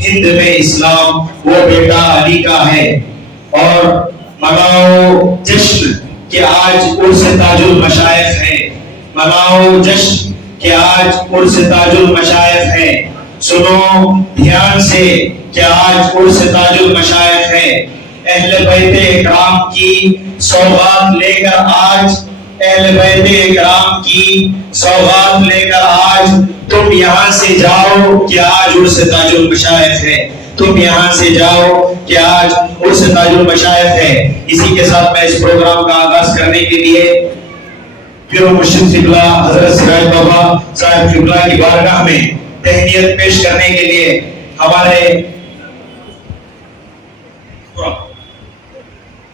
ہند میں اسلام وہ بیٹا علی کا ہے. اور مناؤ جشن کہ آج عرس تاج المشائخ ہے. مناؤ جشن کہ آج عرس تاج المشائخ ہے. سنو دھیان سے کہ آج عرس تاج المشائخ ہے. اہل بیت اکرام کی سوغات لے کر آج اہل بیت اکرام کی سوغات لے کر آج تم یہاں سے جاؤ کہ آج عرس تاج المشائخ ہے. تم یہاں سے جاؤ کہ آج عرس تاج المشائخ ہے. اسی کے ساتھ میں اس پروگرام کا آغاز کرنے کے لیے پیر مرشد قبلہ حضرت سراج بابا صاحب قبلہ کی بارگاہ میں تہنیت پیش کرنے کے لیے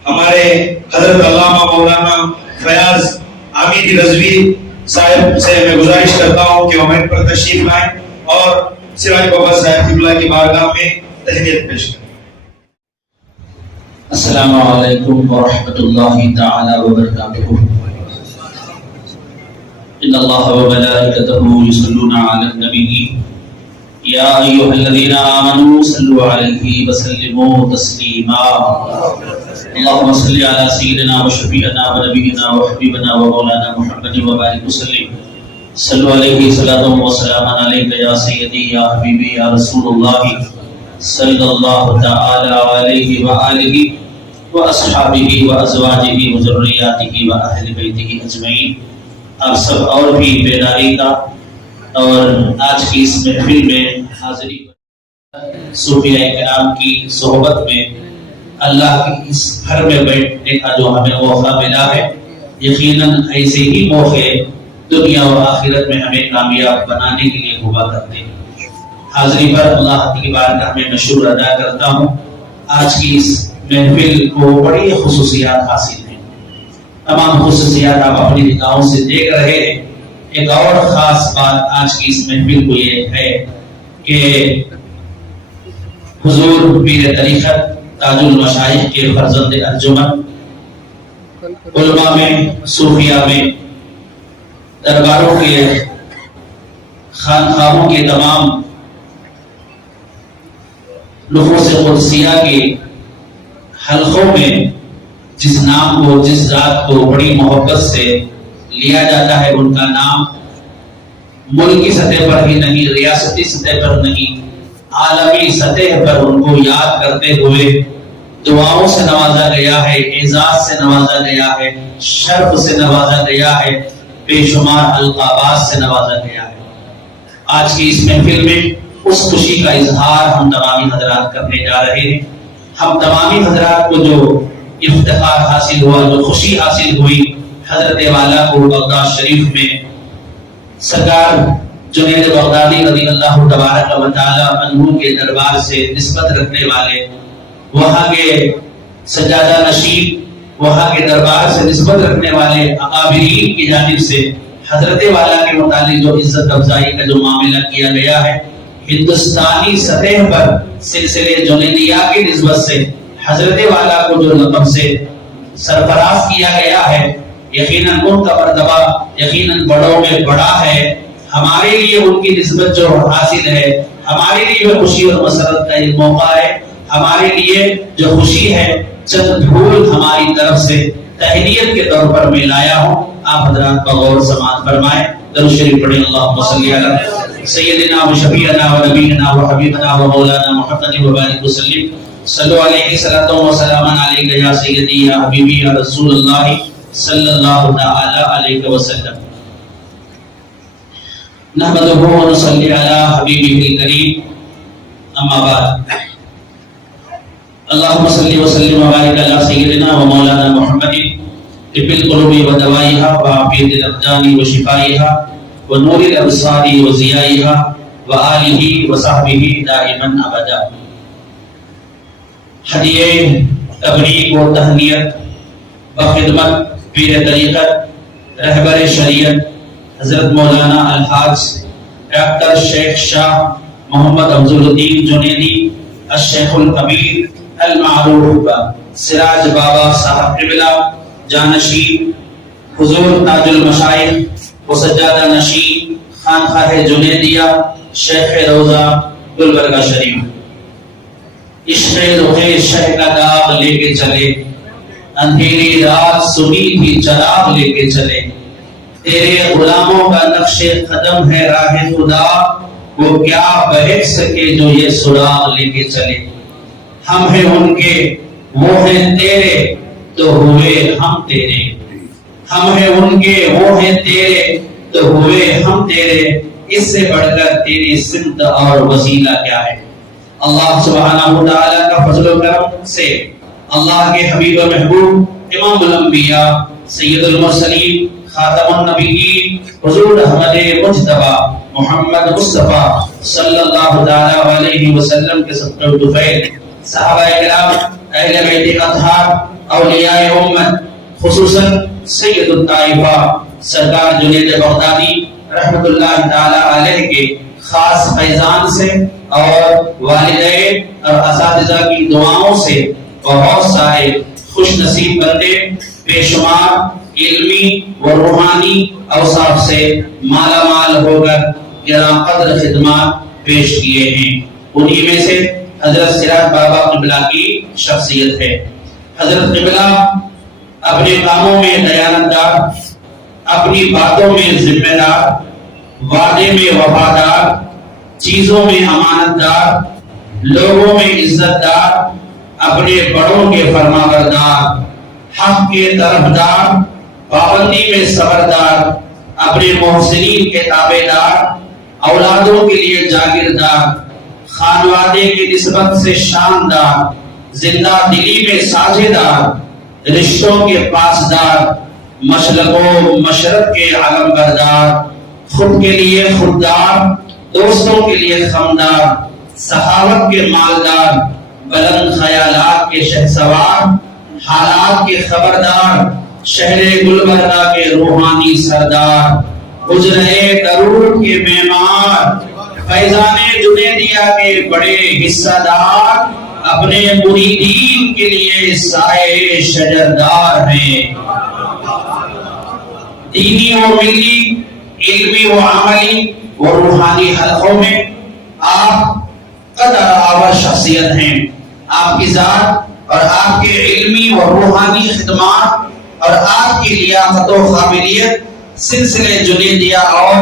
ہمارے حضرت علامہ مولانا فیاض عامری رضوی صاحب سے میں گزارش کرتا ہوں کہ وہ ہمیں پر تشریف لائیں اور سراج بابا صاحب قبلہ کی بارگاہ میں تہنیت پیش کریں. السلام علیکم ورحمۃ اللہ تعالی وبرکاتہ. ان اللہ وملائکتہ یصلون علی النبی یا ایھا الذین آمنوا صلوا علیہ وسلموا تسلیما. اللهم صل علی سیدنا وشفیعنا ونبینا وحبیبنا ومولانا محمد وبارک وسلم. صلوا علیہ صلاۃ و سلام علیک یا سیدی یا حبیبی یا رسول اللہ صلی اللہ تعالی علیہ وآلہ واصحابہ وازواجہ وذریاتہ واہل بیتہ اجمعین. آپ سب اور بھی بیداری کا اور آج کی اس محفل میں حاضری صوفیاء کرام کی صحبت میں اللہ کے اس گھر میں بیٹھنے کا جو ہمیں موقع ملا ہے، یقیناً ایسے ہی موقع دنیا اور آخرت میں ہمیں کامیاب بنانے کے لیے ہوا کرتے ہیں. حاضری پر اللہ کی بارگاہ میں میں شکر ادا کرتا ہوں. آج کی اس محفل کو بڑی خصوصیات حاصل ہیں. تمام خصوصیات آپ اپنی نگاہوں سے دیکھ رہے ہیں. ایک اور خاص بات آج کی اس محفل کو یہ ہے کہ حضور پیر طریقت تاج المشائخ کے فرزند انجمن علماء میں، صوفیاء میں، درباروں کے، خانقاہوں کے تمام نفوس قدسیہ کے حلقوں میں جس نام کو، جس ذات کو بڑی محبت سے لیا جاتا ہے، ان کا نام ملکی سطح پر ہی نہیں، ریاستی سطح پر نہیں، عالمی سطح پر ان کو یاد کرتے ہوئے دعاؤں سے نوازا گیا ہے، اعزاز سے نوازا گیا ہے، شرف سے نوازا گیا ہے، بے شمار القابات سے نوازا گیا ہے. آج کی اس محفل میں اس خوشی کا اظہار ہم تمامی حضرات کرنے جا رہے ہیں. ہم تمامی حضرات کو جو افتخار حاصل ہوا، جو خوشی حاصل ہوئی، حضرت والا کو بغداد شریف میں سرکار جنید بغدادی رضی اللہ تبارک و تعالی عنہ کے دربار سے نسبت رکھنے والے، وہاں کے سجادہ نشین، وہاں کے دربار سے نسبت رکھنے والے اکابرین کی جانب سے حضرت والا کے متعلق جو عزت افزائی کا جو معاملہ کیا گیا ہے، ہندوستانی سطح پر سلسلے جنیدیہ کی نسبت سے حضرت والا کو جو لقب سے سرفراز کیا گیا ہے، یقیناً ان کا مرتبہ یقیناً بڑوں میں بڑا ہے. ہمارے لیے ان کی نسبت جو حاصل ہے، ہمارے لیے خوشی اور مسرت کا ایک موقع ہے. ہمارے لیے جو خوشی ہے، چند پھول ہماری طرف سے تہنیت کے طور پر میں لایا ہوں. آپ حضرات بغور سماعت فرمائیں. درود شریف پڑھیں. اللہم صلی علی سیدنا و شفیعنا و نبینا و حبیبنا و مولانا محمد و بارک وسلم. صلو علیہ صلاۃ و سلام علیک یا سیدی یا حبیبی یا رسول اللہ صلی اللہ تعالی علیہ وسلم. نحمدہ و نصلی علی حبیبہ الکریم. اما بعد، اللہم صلی وسلم و بارک علی سیدنا و مولانا محمد طب القلوب و دوائها و عافیت الابدان و شفائها و نور الابصار و ضیائها و آلہ و صحبہ دائما ابدا. ہدیہ تبریک و تہنیت بخدمت پیر طریقت رہبر شریعت حضرت مولانا الحاج ڈاکٹر شیخ شاہ محمد افضل الدین جنیدی الشیخ الکبیر المعروف سراج بابا صاحب قبلہ جانشین حضور تاج المشائخ و سجادہ نشین خانقاہ جنیدیہ شیخ روضہ گلبرگہ شریف. عشق روحے شہ کا داغ لے کے چلے، اندھیری رات سنی تھی چراغ لے کے چلے، تیرے غلاموں کا نقش قدم ہے راہ خدا، وہ کیا بہک سکے جو یہ سراغ لے کے چلے۔ ہم ہیں ان کے وہ ہیں تیرے تو ہوئے ہم تیرے، ہم ہیں ان کے وہ ہیں تیرے تو ہوئے ہم تیرے، اس سے بڑھ کر تیری سمت اور وسیلہ کیا ہے۔ اللہ سبحانہ وتعالی کا فضل و کرم سے اللہ کے حبیب و محبوب امام الانبیاء سید المرسلین خاتم النبیین حضور احمد مجتبی محمد مصطفیٰ صلی اللہ تعالی علیہ وسلم کے صدقہ و طفیل، صحابہ کرام، اہل بیت اطہار، اولیاء امت، خصوصاً سید الطائفہ سرکار جنید بغدادی رحمت اللہ تعالی علیہ کے خاص فیضان سے اور والدین اور اساتذہ کی دعاؤں سے بہت سارے خوش نصیب بندے بے شمار علمی و روحانی اوصاف سے مالا مال ہو کر گراں قدر خدمات پیش کیے ہیں۔ انہی میں سے حضرت سراج بابا قبلہ کی شخصیت ہے۔ حضرت قبلہ اپنے کاموں میں دیانتدار، اپنی باتوں میں ذمہ دار، وعدے میں وفادار، چیزوں میں امانت دار، لوگوں میں عزت دار، اپنے بڑوں کے فرما بردار، حق کے طرفدار، پابندی میں صبردار، اپنے محسنین کے تابع دار، اولادوں کے لیے جاگیردار، خانوادے کی نسبت سے شاندار، زندہ دلی میں ساجھیدار، رشتوں کے پاسدار، مشرق و مشرق کے علم بردار، خود کے لیے خوددار، دوستوں کے لیے خمدار، سخاوت کے مالدار، بلند خیالات کے شہسوار، حالات کے خبردار، شہر گلبرگہ کے روحانی سردار، حجرے درود کے معمار، فیضان جنیدیہ کے بڑے حصہ دار، اپنے مریدین کے لیے سائے شجردار ہیں۔ دینی و ملی، علمی و عملی و روحانی حلقوں میں آپ قدر آور شخصیت ہیں۔ آپ کی ذات اور آپ کے علمی و روحانی خدمات اور آپ کی لیاقت و قابلیت سلسلے جنیدیہ اور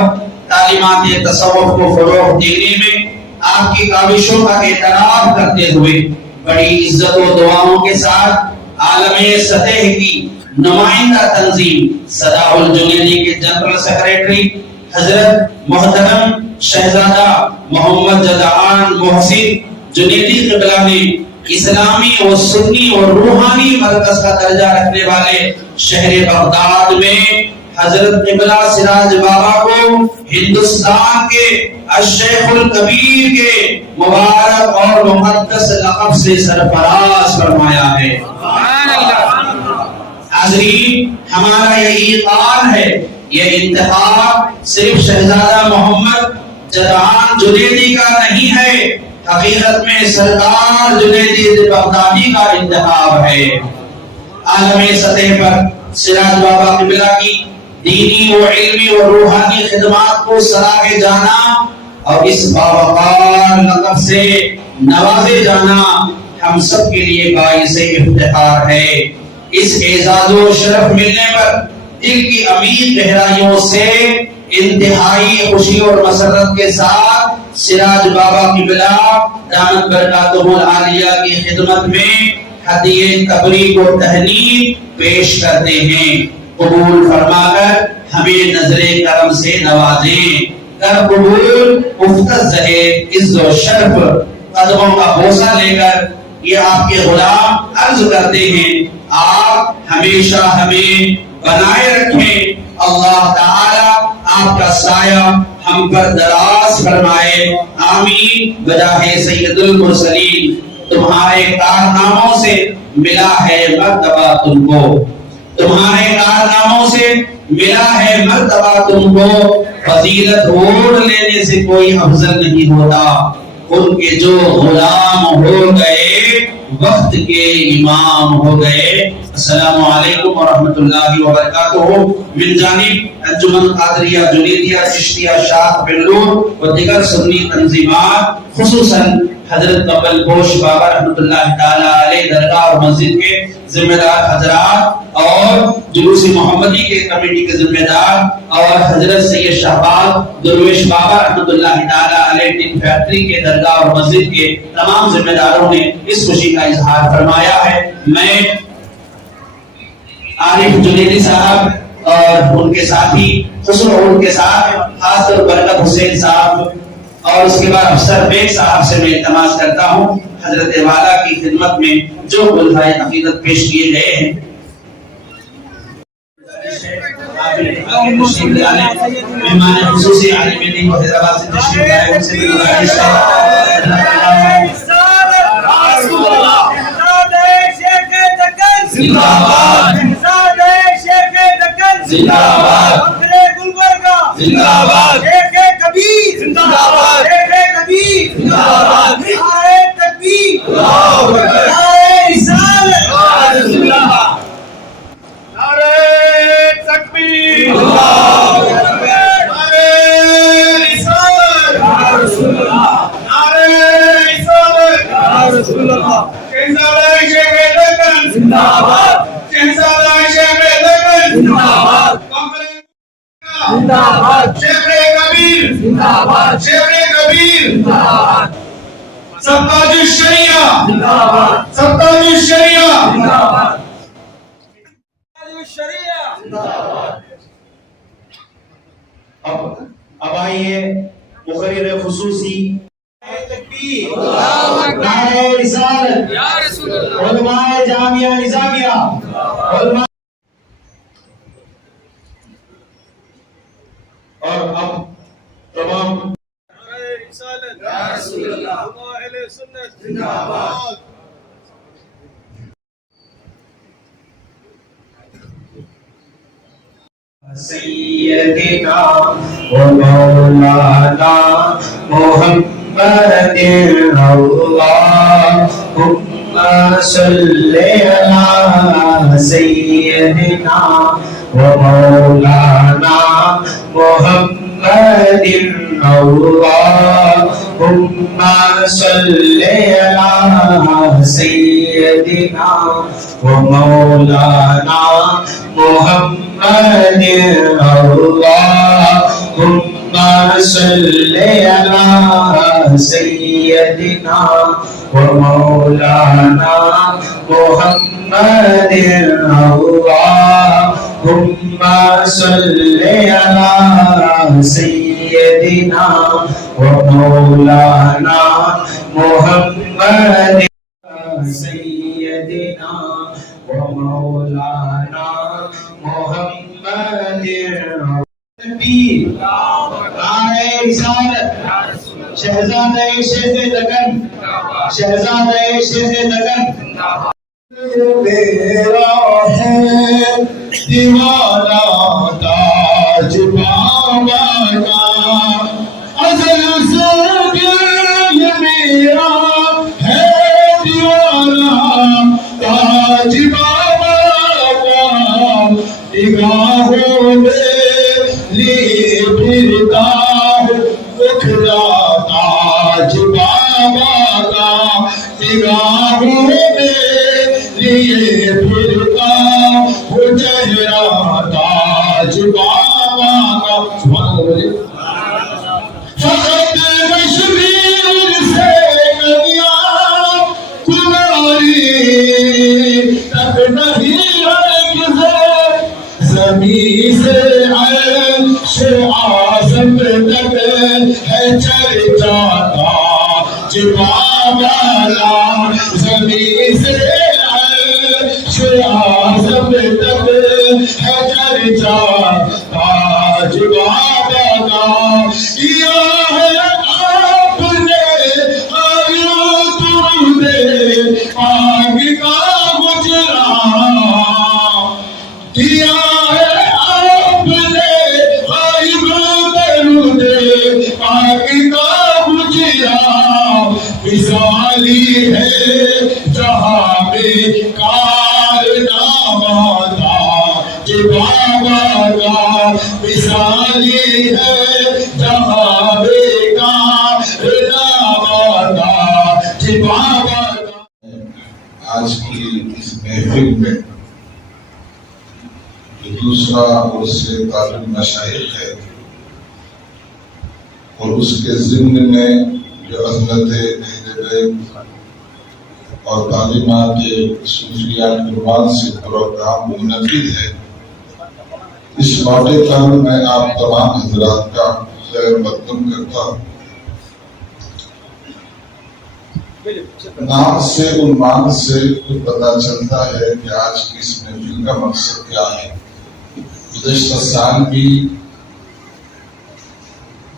تعلیمات تصوف کو فروغ دینے میں آپ کی کاوشوں کا اعتراف کرتے ہوئے بڑی عزت و دعاؤں کے ساتھ عالم سطح کی نمائندہ تنظیم صداع الجنیدی کے جنرل سیکریٹری حضرت محترم شہزادہ محمد جدعان محسن جنیدی قبلہ نے اسلامی و سنی و روحانی مرکز کا درجہ رکھنے والے شہر بغداد میں حضرت قبلہ سراج بابا کو ہندوستان کے الشیخ الکبیر کے مبارک اور مقدس لقب سے سرفراز فرمایا ہے۔ حاضرین، ہمارا یہی قول ہے، یہ انتخاب صرف شہزادہ محمد جدعان جنیدی کا نہیں ہے، حقیقت میں سرکار جنیدی بغدادی کا انتخاب ہے۔ عالمی سطح پر سراج بابا قبلہ کی دینی و علمی و روحانی خدمات کو سراغ جانا اور اس باوقار لقب سے نوازے جانا ہم سب کے لیے باعث افتخار ہے۔ اس اعزاز و شرف ملنے پر دل کی عمیق گہرائیوں سے انتہائی خوشی اور مسرت کے ساتھ سراج بابا قبلہ دامت برکاتہ العالیہ کی خدمت میں ہدیہ تبریک و تہنیت پیش کرتے ہیں۔ قبول فرما کر ہمیں نظر کرم سے نوازیں، کر قبول مفتز عز و شرف، قدموں کا بوسہ لے کر یہ آپ کے غلام عرض کرتے ہیں، آپ ہمیشہ ہمیں بنائے رکھیں، اللہ تعالی آپ کا سایہ ہم پر دراز فرمائے، آمین بجاہ سید المرسلین۔ تمہارے کارناموں سے ملا ہے مرتبہ تم کو، تمہارے کارناموں سے ملا ہے مرتبہ تم کو، فضیلت اوڑھ لینے سے کوئی افضل نہیں ہوتا، ان کے جو غلام ہو گئے وقت کے امام ہو گئے۔ السلام علیکم ورحمۃ اللہ وبرکاتہ۔ من جانب انجمن قادریہ جنیدیہ چشتیہ شاخ بنگلور و دیگر سنی تنظیمات، خصوصاً حضرت قبل پوش بابا رحمۃ اللہ تعالی علیہ درگاہ اور مسجد کے ذمہ دار حضرات اور جلوس محمدی کے کمیٹی کے ذمہ دار اور حضرت سید شہباز درویش بابا رحمۃ اللہ تعالی علیہ ٹن فیکٹری کے درگاہ اور مسجد کے تمام ذمہ داروں نے اس خوشی کا اظہار فرمایا ہے۔ میں عارف جنیدی صاحب اور ان کے ساتھی خسرو ان کے ساتھ خاص طور پر برکت حسین صاحب اور اس کے بعد افسر بیگ صاحب سے میں التماس کرتا ہوں حضرت والا کی خدمت میں جو الفاظ عقیدت پیش کیے گئے ہیں مہمان خصوصی عالم دین حیدرآباد سے تشریف لائے ان سے بھی گزارش ہے زندہ باد زندہ باد زندہ باد کبیر زندہ باد کبیر زندہ باد نعرہ تکبیر اللہ اکبر نعرہ رسالت زندہ باد نعرہ تکبیر اللہ اکبر نعرہ رسالت یا رسول اللہ نعرہ رسالت یا رسول اللہ شہزادہ شیخ دکن زندہ باد شہزادہ شیخ دکن زندہ باد زندہ باد شیخ کبیر زندہ باد شیخ کبیر زندہ باد سرتاج الشریعہ زندہ باد سرتاج الشریعہ زندہ باد الشریعہ زندہ باد۔ اب آئیے مقرر خصوصی تکبیر نعرہ رسالت یا رسول اللہ علماء جامعہ نظامیہ علماء اور اب تمام نعرہ رسالت یا رسول اللہ اہل سنت زندہ باد۔ سیدنا و مولانا محمد اللہم صلی علی سیدنا و مولانا محمد اللہم صلی علی سیدنا و مولانا محمد اللہم صلی علی سیدنا و مولانا محمد اللہم صلی علی سیدنا و مولانا محمد سیدنا و مولانا محمد تکبیر نعرہ رسالت شہزادہ شیخ دکن شہزادہ شیخ دکن میرا ہے دیوانہ تاج بابا کا ازل سے دل میرا ہے دیوانہ تاج بابا کا نگاہوں میں لیے پھرتا اکھڑا تاج بابا کا نگاہوں میں لیے پھرتا وہ چہرہ تاج بابا کا فقط مشبیر سے کبیا کماری تک نہیں ہے کسے زمین سے عرش اعظم تک ہے چرچا تاج بابا کا زمین سے عرش اعظم تک ہے چرچا تاج بابا کا کیا ہے آپ نے آیو درود پاک کا گزرا کیا ہے آپ نے غائب درود پاک کا گزرا مثالی ہے جہاں میں کارنامہ تاج بابا کا مثالی ہے جہاں میں کارنامہ تاج اور اس سے تعلق مشائخ ہے، اور اس کے ضمن میں جو عظمت اہل بیت اور تعلیمات صوفیہ کے عنوان سے پروگرام منعقد ہے، اس موقع پر میں آپ تمام حضرات کا خیر مقدم کرتا ہوں۔ نام سے عنوان سے پتہ چلتا ہے کہ آج کی اس محفل کا مقصد کیا ہے۔ گزشتہ سال بھی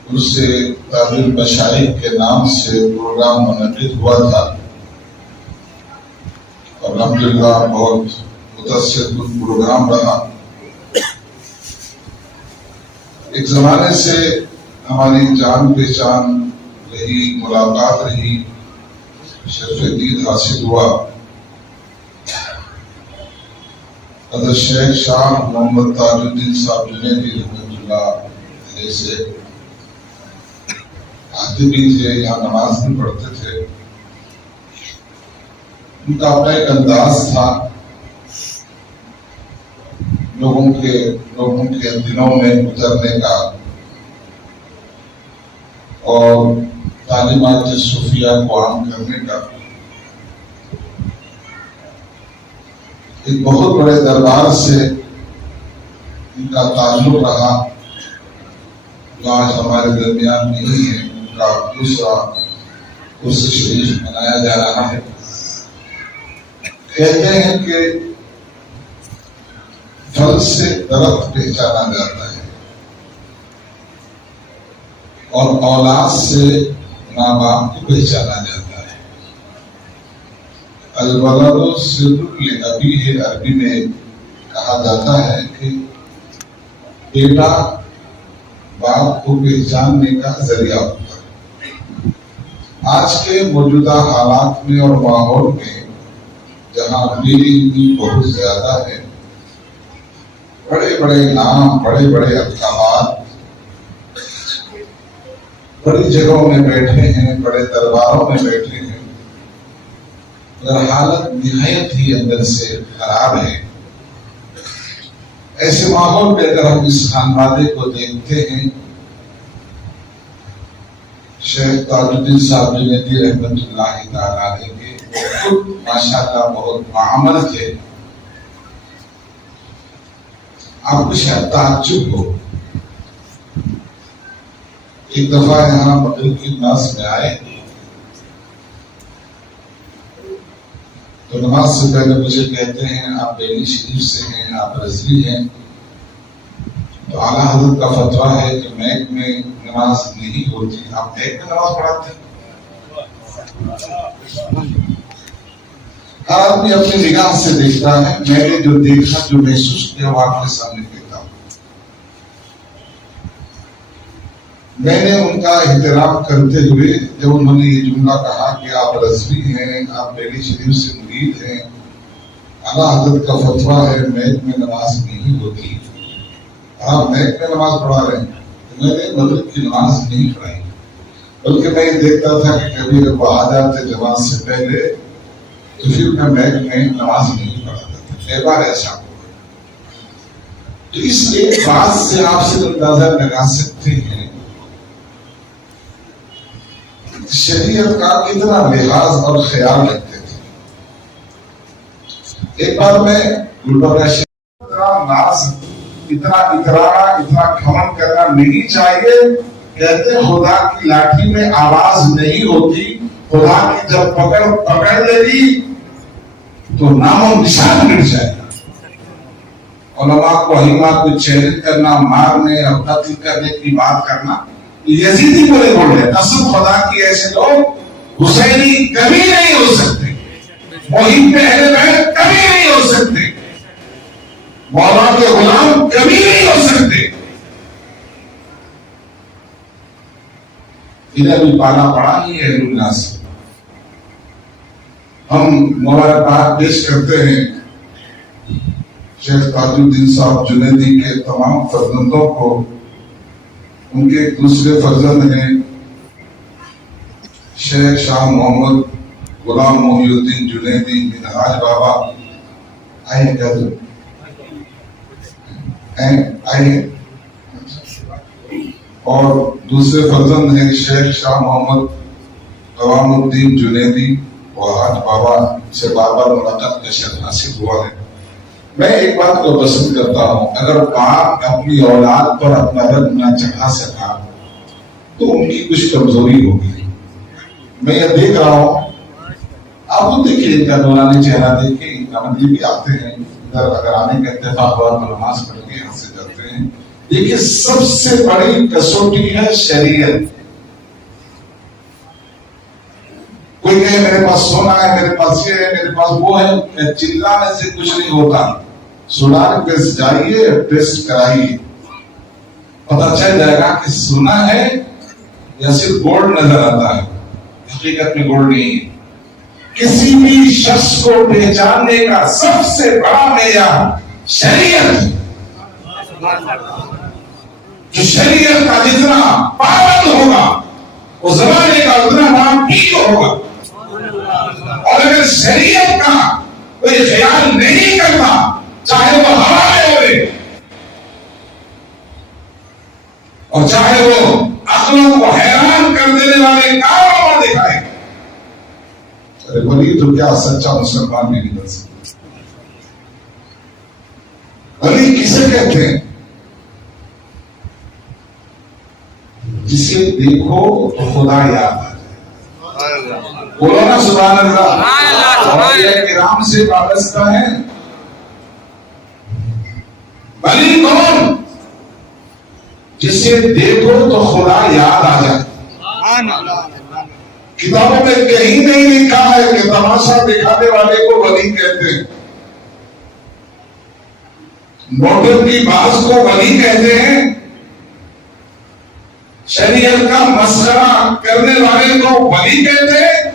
اس سے تعلیم مشائخ کے نام سے پروگرام منعقد ہوا تھا، اور الحمدللہ بہت متاثر کن پروگرام رہا۔ ایک زمانے سے ہماری جان پہچان رہی، ملاقات رہی، شرف دید حاصل ہوا۔ حضرت شیخ شاہ محمد تاج الدین صاحب جنیدی رحمۃ اللہ علیہ سے آتے بھی تھے، یہاں نماز بھی پڑھتے تھے۔ ان کا اپنا ایک انداز تھا لوگوں کے دلوں میں اترنے کا، اور تعلیمات صوفیہ کو عام کرنے کا۔ ایک بہت بڑے دربار سے ان کا تعلق رہا، جو آج ہمارے درمیان نہیں ہے۔ ان کا دوسرا عرس شریف منایا جا رہا ہے۔ کہتے ہیں کہ پھل سے درخت پہچانا جاتا ہے، اور اولاد سے ماں باپ کو پہچانا جاتا ہے۔ الولد سر لأبیہ عربی میں کہا جاتا ہے کہ بیٹا باپ کو پہچاننے کا ذریعہ ہوتا ہے۔ آج کے موجودہ حالات میں اور ماحول میں جہاں بے بہت زیادہ ہے، بڑے بڑے نام، بڑے بڑے القابات بڑی جگہوں میں بیٹھے ہیں، بڑے درباروں میں بیٹھے ہیں، اگر حالت نہایت ہی اندر سے خراب ہے۔ ایسے ماحول میں اگر ہم اس خانوادے کو دیکھتے ہیں، شیخ تاج الدین صاحب جنیدی رحمۃ اللہ تعالیٰ علیہ کے خود ماشاءاللہ بہت معامل تھے۔ آپ کو شاید تعجب ہو، ایک دفعہ یہاں مغرب کی نماز میں آئے تو نماز سے پہلے مجھے کہتے ہیں آپ بیلی شریف سے ہیں، آپ رضوی ہیں، تو اعلیٰ حضرت کا فتویٰ ہے کہ میک میں نماز نہیں ہوتی، آپ میک میں نماز پڑھاتے ہیں۔ ہر آدمی اپنی نگاہ سے دیکھتا ہے، میں نے جو دیکھا، جو محسوس کیا، وہ آپ کے سامنے کہتا ہوں۔ میں نے ان کا احترام کرتے ہوئے جب انہوں نے یہ جملہ کہا کہ آپ رضوی ہیں، آپ بیلی شریف سے مرید ہیں، اعلیٰ حضرت کا فتویٰ ہے میک میں نماز نہیں ہوتی، آپ میک میں نماز پڑھا رہے ہیں، تو میں نے مغرب کی نماز نہیں پڑھائی، بلکہ میں یہ دیکھتا تھا کہ کبھی وہ آ جاتے جماعت سے پہلے تو پھر میں میک میں نماز نہیں پڑھاتا تھا۔ کئی بار ایسا ہوا۔ تو اس ایک بات سے آپ سے اندازہ لگا سکتے ہیں شریعت کا کتنا لحاظ اور خیال رکھتے تھے۔ ایک بار میں گلبرگہ شریف اتنا ناز، اتنا اترانا، اتنا کھمن کرنا نہیں چاہیے۔ کہتے خدا کی لاٹھی میں آواز نہیں ہوتی، خدا کی جب پکڑ لے گی تو نام و نشان مٹ جائے گا۔ علماء کو ائمہ کو چیلنج کرنا، مارنے اور قتل کرنے کی بات کرنا، یزیدی کو نہیں بول رہے، قسم خدا کی ایسے لوگ حسینی کبھی نہیں ہو سکتے، محب اہل بیت کبھی نہیں ہو سکتے، مولا کے غلام کبھی نہیں ہو سکتے۔ انہیں بھی پالا پڑا ہی ہے اللہ سے۔ ہم مبارکباد پیش کرتے ہیں شیخ تاج الدین صاحب جنیدی کے تمام فرزندوں کو۔ ان کے ایک دوسرے فرزند ہیں شیخ شاہ محمد غلام محی الدین جنیدی منہاج بابا، آئیں کہہ دو، ہیں آئیے. اور دوسرے فرزند ہیں شیخ شاہ محمد قوام الدین جنیدی، اور آج بابا سے بار بار ملاقات کا شرف حاصل ہوا ہے. میں ایک بات کو پسند کرتا ہوں، اگر باپ اپنی اولاد پر اپنا رنگ نہ چڑھا سکا تو ان کی کچھ کمزوری ہوگی. میں یہ دیکھ رہا ہوں، آپ تو دیکھیے ان کا نورانی چہرہ دیکھیں، ان کا مندی بھی آتے ہیں ادھر، اگر آنے کا اتفاق ہوا تو نماز پڑھ کے یہاں سے جاتے ہیں. دیکھیے سب سے بڑی کسوٹی ہے شریعت. کوئی کہے میرے پاس سونا ہے، میرے پاس یہ ہے، میرے پاس وہ ہے، چلانے سے کچھ نہیں ہوتا. سونار پریس جائیے، ٹیسٹ کرائیے، پتہ چل جائے گا کہ سونا ہے یا صرف گولڈ نظر آتا ہے، حقیقت میں گولڈ نہیں ہے. کسی بھی شخص کو پہچاننے کا سب سے بڑا معیار شریعت. جو شریعت کا جتنا پابند ہوگا وہ زمانے کا اتنا نام ٹھیک ہوگا. اور اگر شریعت کا کوئی خیال نہیں کرتا، چاہے وہ ہمارے ہوئے اور چاہے وہ عقلوں کو حیران کر دینے والے کام دکھائے، ارے ولی تو کیا سچا مسلمان بھی نہیں بن سکتا. ولی کسے کہتے ہیں؟ جسے دیکھو تو خدا یاد آ جائے. بولو نا سبحان اللہ. اور کرام سے وابستہ ہے. ولی کون؟ جسے دیکھو تو خدا یاد آ جائے. کتابوں میں کہیں نہیں لکھا ہے کہ تماشا دکھانے والے کو ولی کہتے ہیں. موٹر کی باز کو ولی کہتے ہیں. شریعت کا مسخرہ کرنے والے کو ولی کہتے ہیں.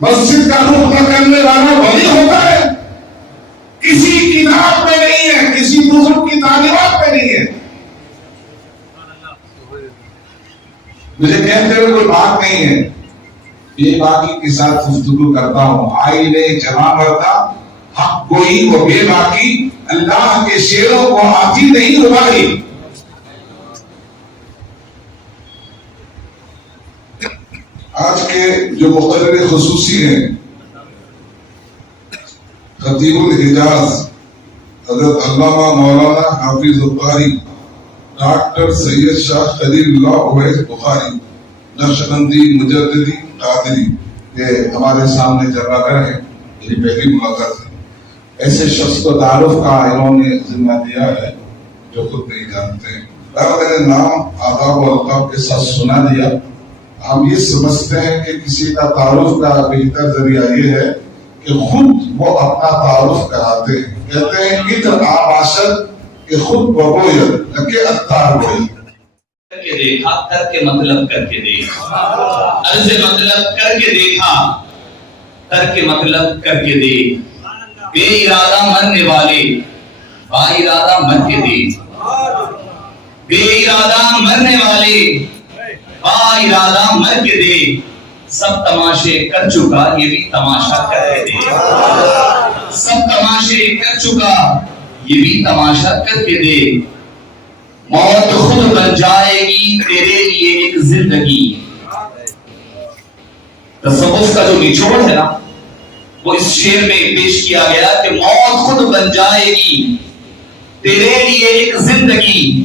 مسجد کا رخ نہ کرنے والا ولی ہوتا ہے. کسی کتاب میں نہیں ہے، کسی بزرگ کی تعلیمات میں نہیں ہے. مجھے کہتے ہوئے کوئی بات نہیں ہے، یہ باقی کے ساتھ گفتگو کرتا ہوں. آئینے جہاں بھرتا حق کوئی وہ بے باقی، اللہ کے شیروں کو آتی نہیں ربائی. آج کے جو مقرر خصوصی ہیں، خطیب الحجاز حضرت علامہ مولانا حافظ القاری ڈاکٹر سید شاہ خلیل اللہ اویس بخاری نقشبندی مجددی قادری، یہ ہمارے سامنے جلوہ گر ہیں. میری پہلی ملاقات ہے. ایسے شخص کو تعارف کا انہوں نے ذمہ دیا ہے جو خود نہیں جانتے ہیں. میں نے نام آداب و القاب کے ساتھ سنا دیا. ہم یہ سمجھتے ہیں کہ کسی کا تعارف کا بہتر ذریعہ یہ ہے کہ خود وہ اپنا تعارف کراتے ہیں. کہتے ہیں اتر آباشد کہ خود بگوید نہ کہ اتار گوید. کر کے دیکھا، کر کے مطلب کر کے دیکھا، عرض مطلب کر کے دیکھا، کر کے مطلب کر کے دیکھ. بے ارادہ مرنے والے با ارادہ مر کے دیکھ. بے ارادہ مرنے والے با ارادہ مر کے دیکھ. سب تماشے کر چکا یہ بھی تماشا کر کے دیکھ. سب تماشے کر چکا یہ بھی تماشا کر کے دیکھ. موت خود بن جائے گی تیرے لیے ایک زندگی. تصوف کا جو نچوڑ ہے نا وہ اس شعر میں پیش کیا گیا کہ موت خود بن جائے گی تیرے لیے ایک زندگی.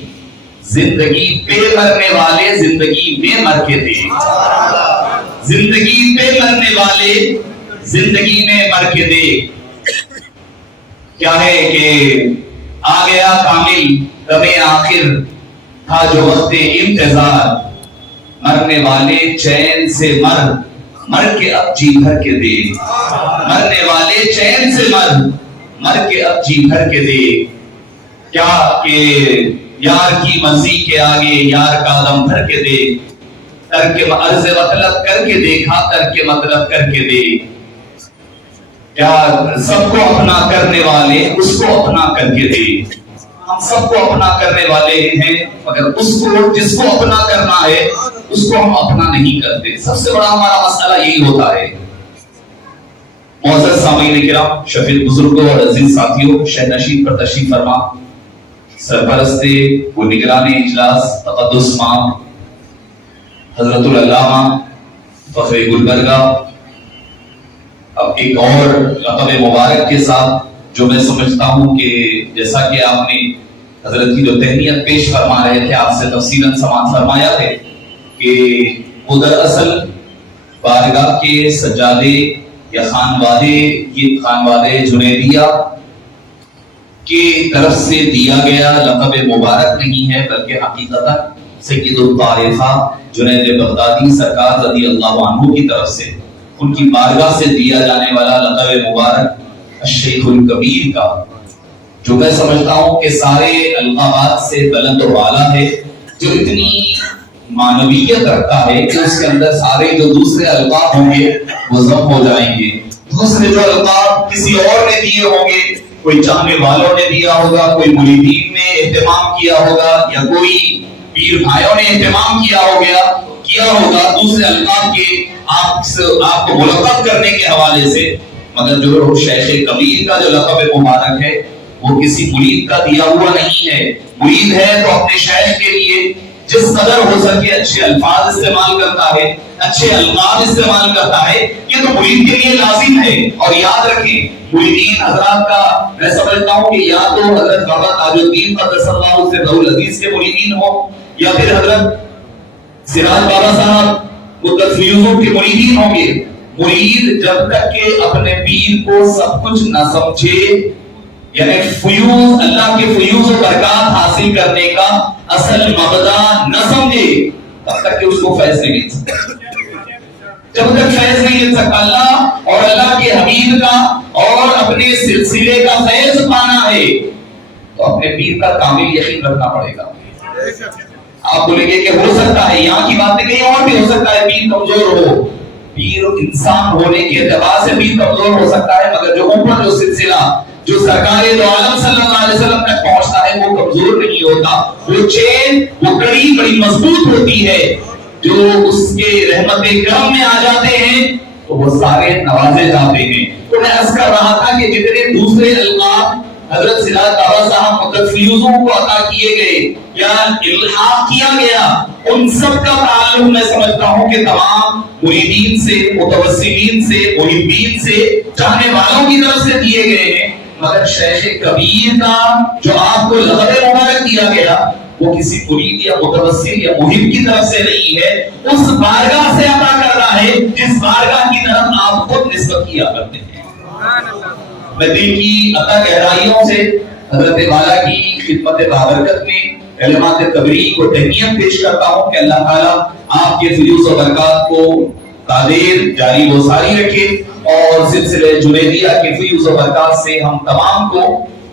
زندگی پہ مرنے والے زندگی میں مر کے دے. زندگی پہ مرنے والے زندگی میں مر کے دے. کیا ہے کہ آ گیا کامل دم آخر تھا جو وقت انتظار. مرنے والے چین سے مر مر کے اب جی بھر کے دے. مرنے والے چین سے مر کے اب جی بھر کے دے. کیا کہ یار کی مرضی کے آگے یار کا دم بھر کے دے. کر کے عرض مطلب کر کے دیکھا، کر کے مطلب کر کے دے. کیا سب کو اپنا کرنے والے اس کو اپنا کر کے دے. ہم سب کو اپنا کرنے والے ہیں مگر اس کو جس کو اپنا کرنا ہے اس کو ہم اپنا نہیں کرتے. سب سے بڑا ہمارا مسئلہ یہی ہوتا ہے. معزز سامعین کرام، شفیق بزرگوں اور عزیز ساتھیوں، شہنشین پر تشریف فرما سرپرست و نگران اجلاس تقدس مام حضرت العلامہ فخر گلبرگہ، اب ایک اور لقب مبارک کے ساتھ جو میں سمجھتا ہوں کہ جیسا کہ آپ نے حضرت کی جو تہنیت پیش فرما رہے تھے، آپ سے تفصیلاً سماعت فرمایا ہے کہ وہ دراصل بارگاہ کے سجادے یا خانوادے جنیدیہ کی طرف سے دیا گیا لقب مبارک نہیں ہے، بلکہ حقیقتاً سید الطائفہ جنید بغدادی سرکار رضی اللہ عنہ کی طرف سے ان کی بارگاہ سے دیا جانے والا لقب مبارک الشیخ الکبیر کا، جو میں سمجھتا ہوں کہ سارے القابات سے بلند و اعلیٰ ہے، جو اتنی معنویت رکھتا ہے کہ اس کے اندر سارے جو دوسرے القاب ہوں گے وہ ضم ہو جائیں گے۔ دوسرے جو القاب کسی اور نے دیے ہوں گے، کوئی چاہنے والوں نے دیا ہوگا، کوئی مریدین نے اہتمام کیا ہوگا، یا کوئی پیر بھائیوں نے اہتمام کیا ہوگا دوسرے القاب کے آپ کو ملقب کرنے کے حوالے سے، مگر جو شیخ کبیر کا جو لقب مبارک ہے وہ کسی مرید کا دیا ہوا نہیں ہے۔ مرید ہے تو اپنے شیخ کے لیے جس قدر ہو سکے اچھے الفاظ استعمال کرتا ہے، اچھے القاب استعمال کرتا ہے، یہ تو مرید کے لیے لازم ہے۔ اور یاد رکھیں مریدین حضرات کا میں سمجھتا ہوں کہ یا تو حضرت بابا تاج الدین قدس اللہ سرہ العزیز کے مریدین ہو، یا پھر حضرت سراج بابا صاحب قدس یوسف کے مریدین ہوں گے۔ مرید جب تک کہ اپنے پیر کو سب کچھ نہ سمجھے، یعنی فیوز اللہ کے فیوز و برکات حاصل کرنے کا اصل مبدا نہ سمجھے، تب تک کہ اس کو فیض نہیں مل سکتا۔ جب تک فیض نہیں مل سکتا، اللہ اور اللہ کے حبیب کا اور اپنے سلسلے کا فیض پانا ہے تو اپنے پیر کا کامل یقین رکھنا پڑے گا۔ آپ بولیں گے کہ ہو سکتا ہے یہاں کی باتیں کہیں اور بھی ہو سکتا ہے پیر کمزور ہو، پیر انسان ہونے کے اعتبار سے پیر کمزور ہو سکتا ہے، مگر جو اوپر جو سلسلہ جو سرکار دو عالم صلی اللہ علیہ وسلم تک پہنچتا ہے وہ کمزور نہیں ہوتا، وہ چین وہ کڑی بڑی مضبوط ہوتی ہے۔ جو اس کے رحمت کرم میں آ جاتے ہیں تو وہ سارے نوازے جاتے ہیں۔ تو میں عرض کر رہا تھا کہ جتنے دوسرے القاب حضرت سراج بابا صاحب مقدس فیوزوں کو عطا کیے گئے یا الحاق کیا گیا، ان سب کا تعلق میں سمجھتا ہوں کہ تمام مریدین سے، متوسلین سے، محبین سے، چاہنے والوں کی طرف سے دیے گئے ہیں، مگر شیخ کبیر کا جو آپ کو لقب مبارک دیا گیا وہ کسی مرید یا متوسل یا محب کی طرف سے نہیں ہے، اس بارگاہ سے عطا کر رہا ہے جس بارگاہ کی طرف آپ خود نسبت کیا کرتے ہیں۔ میں دل کی عطا گہرائیوں سے حضرت والا کی خدمت بابرکت میں کلمات تبریک کو تہنیت پیش کرتا ہوں کہ اللہ تعالیٰ آپ کے فیوز و برکات کو قادر جاری و ساری رکھے، اور سلسلے جنیدیہ کے فیوز و برکات سے ہم تمام کو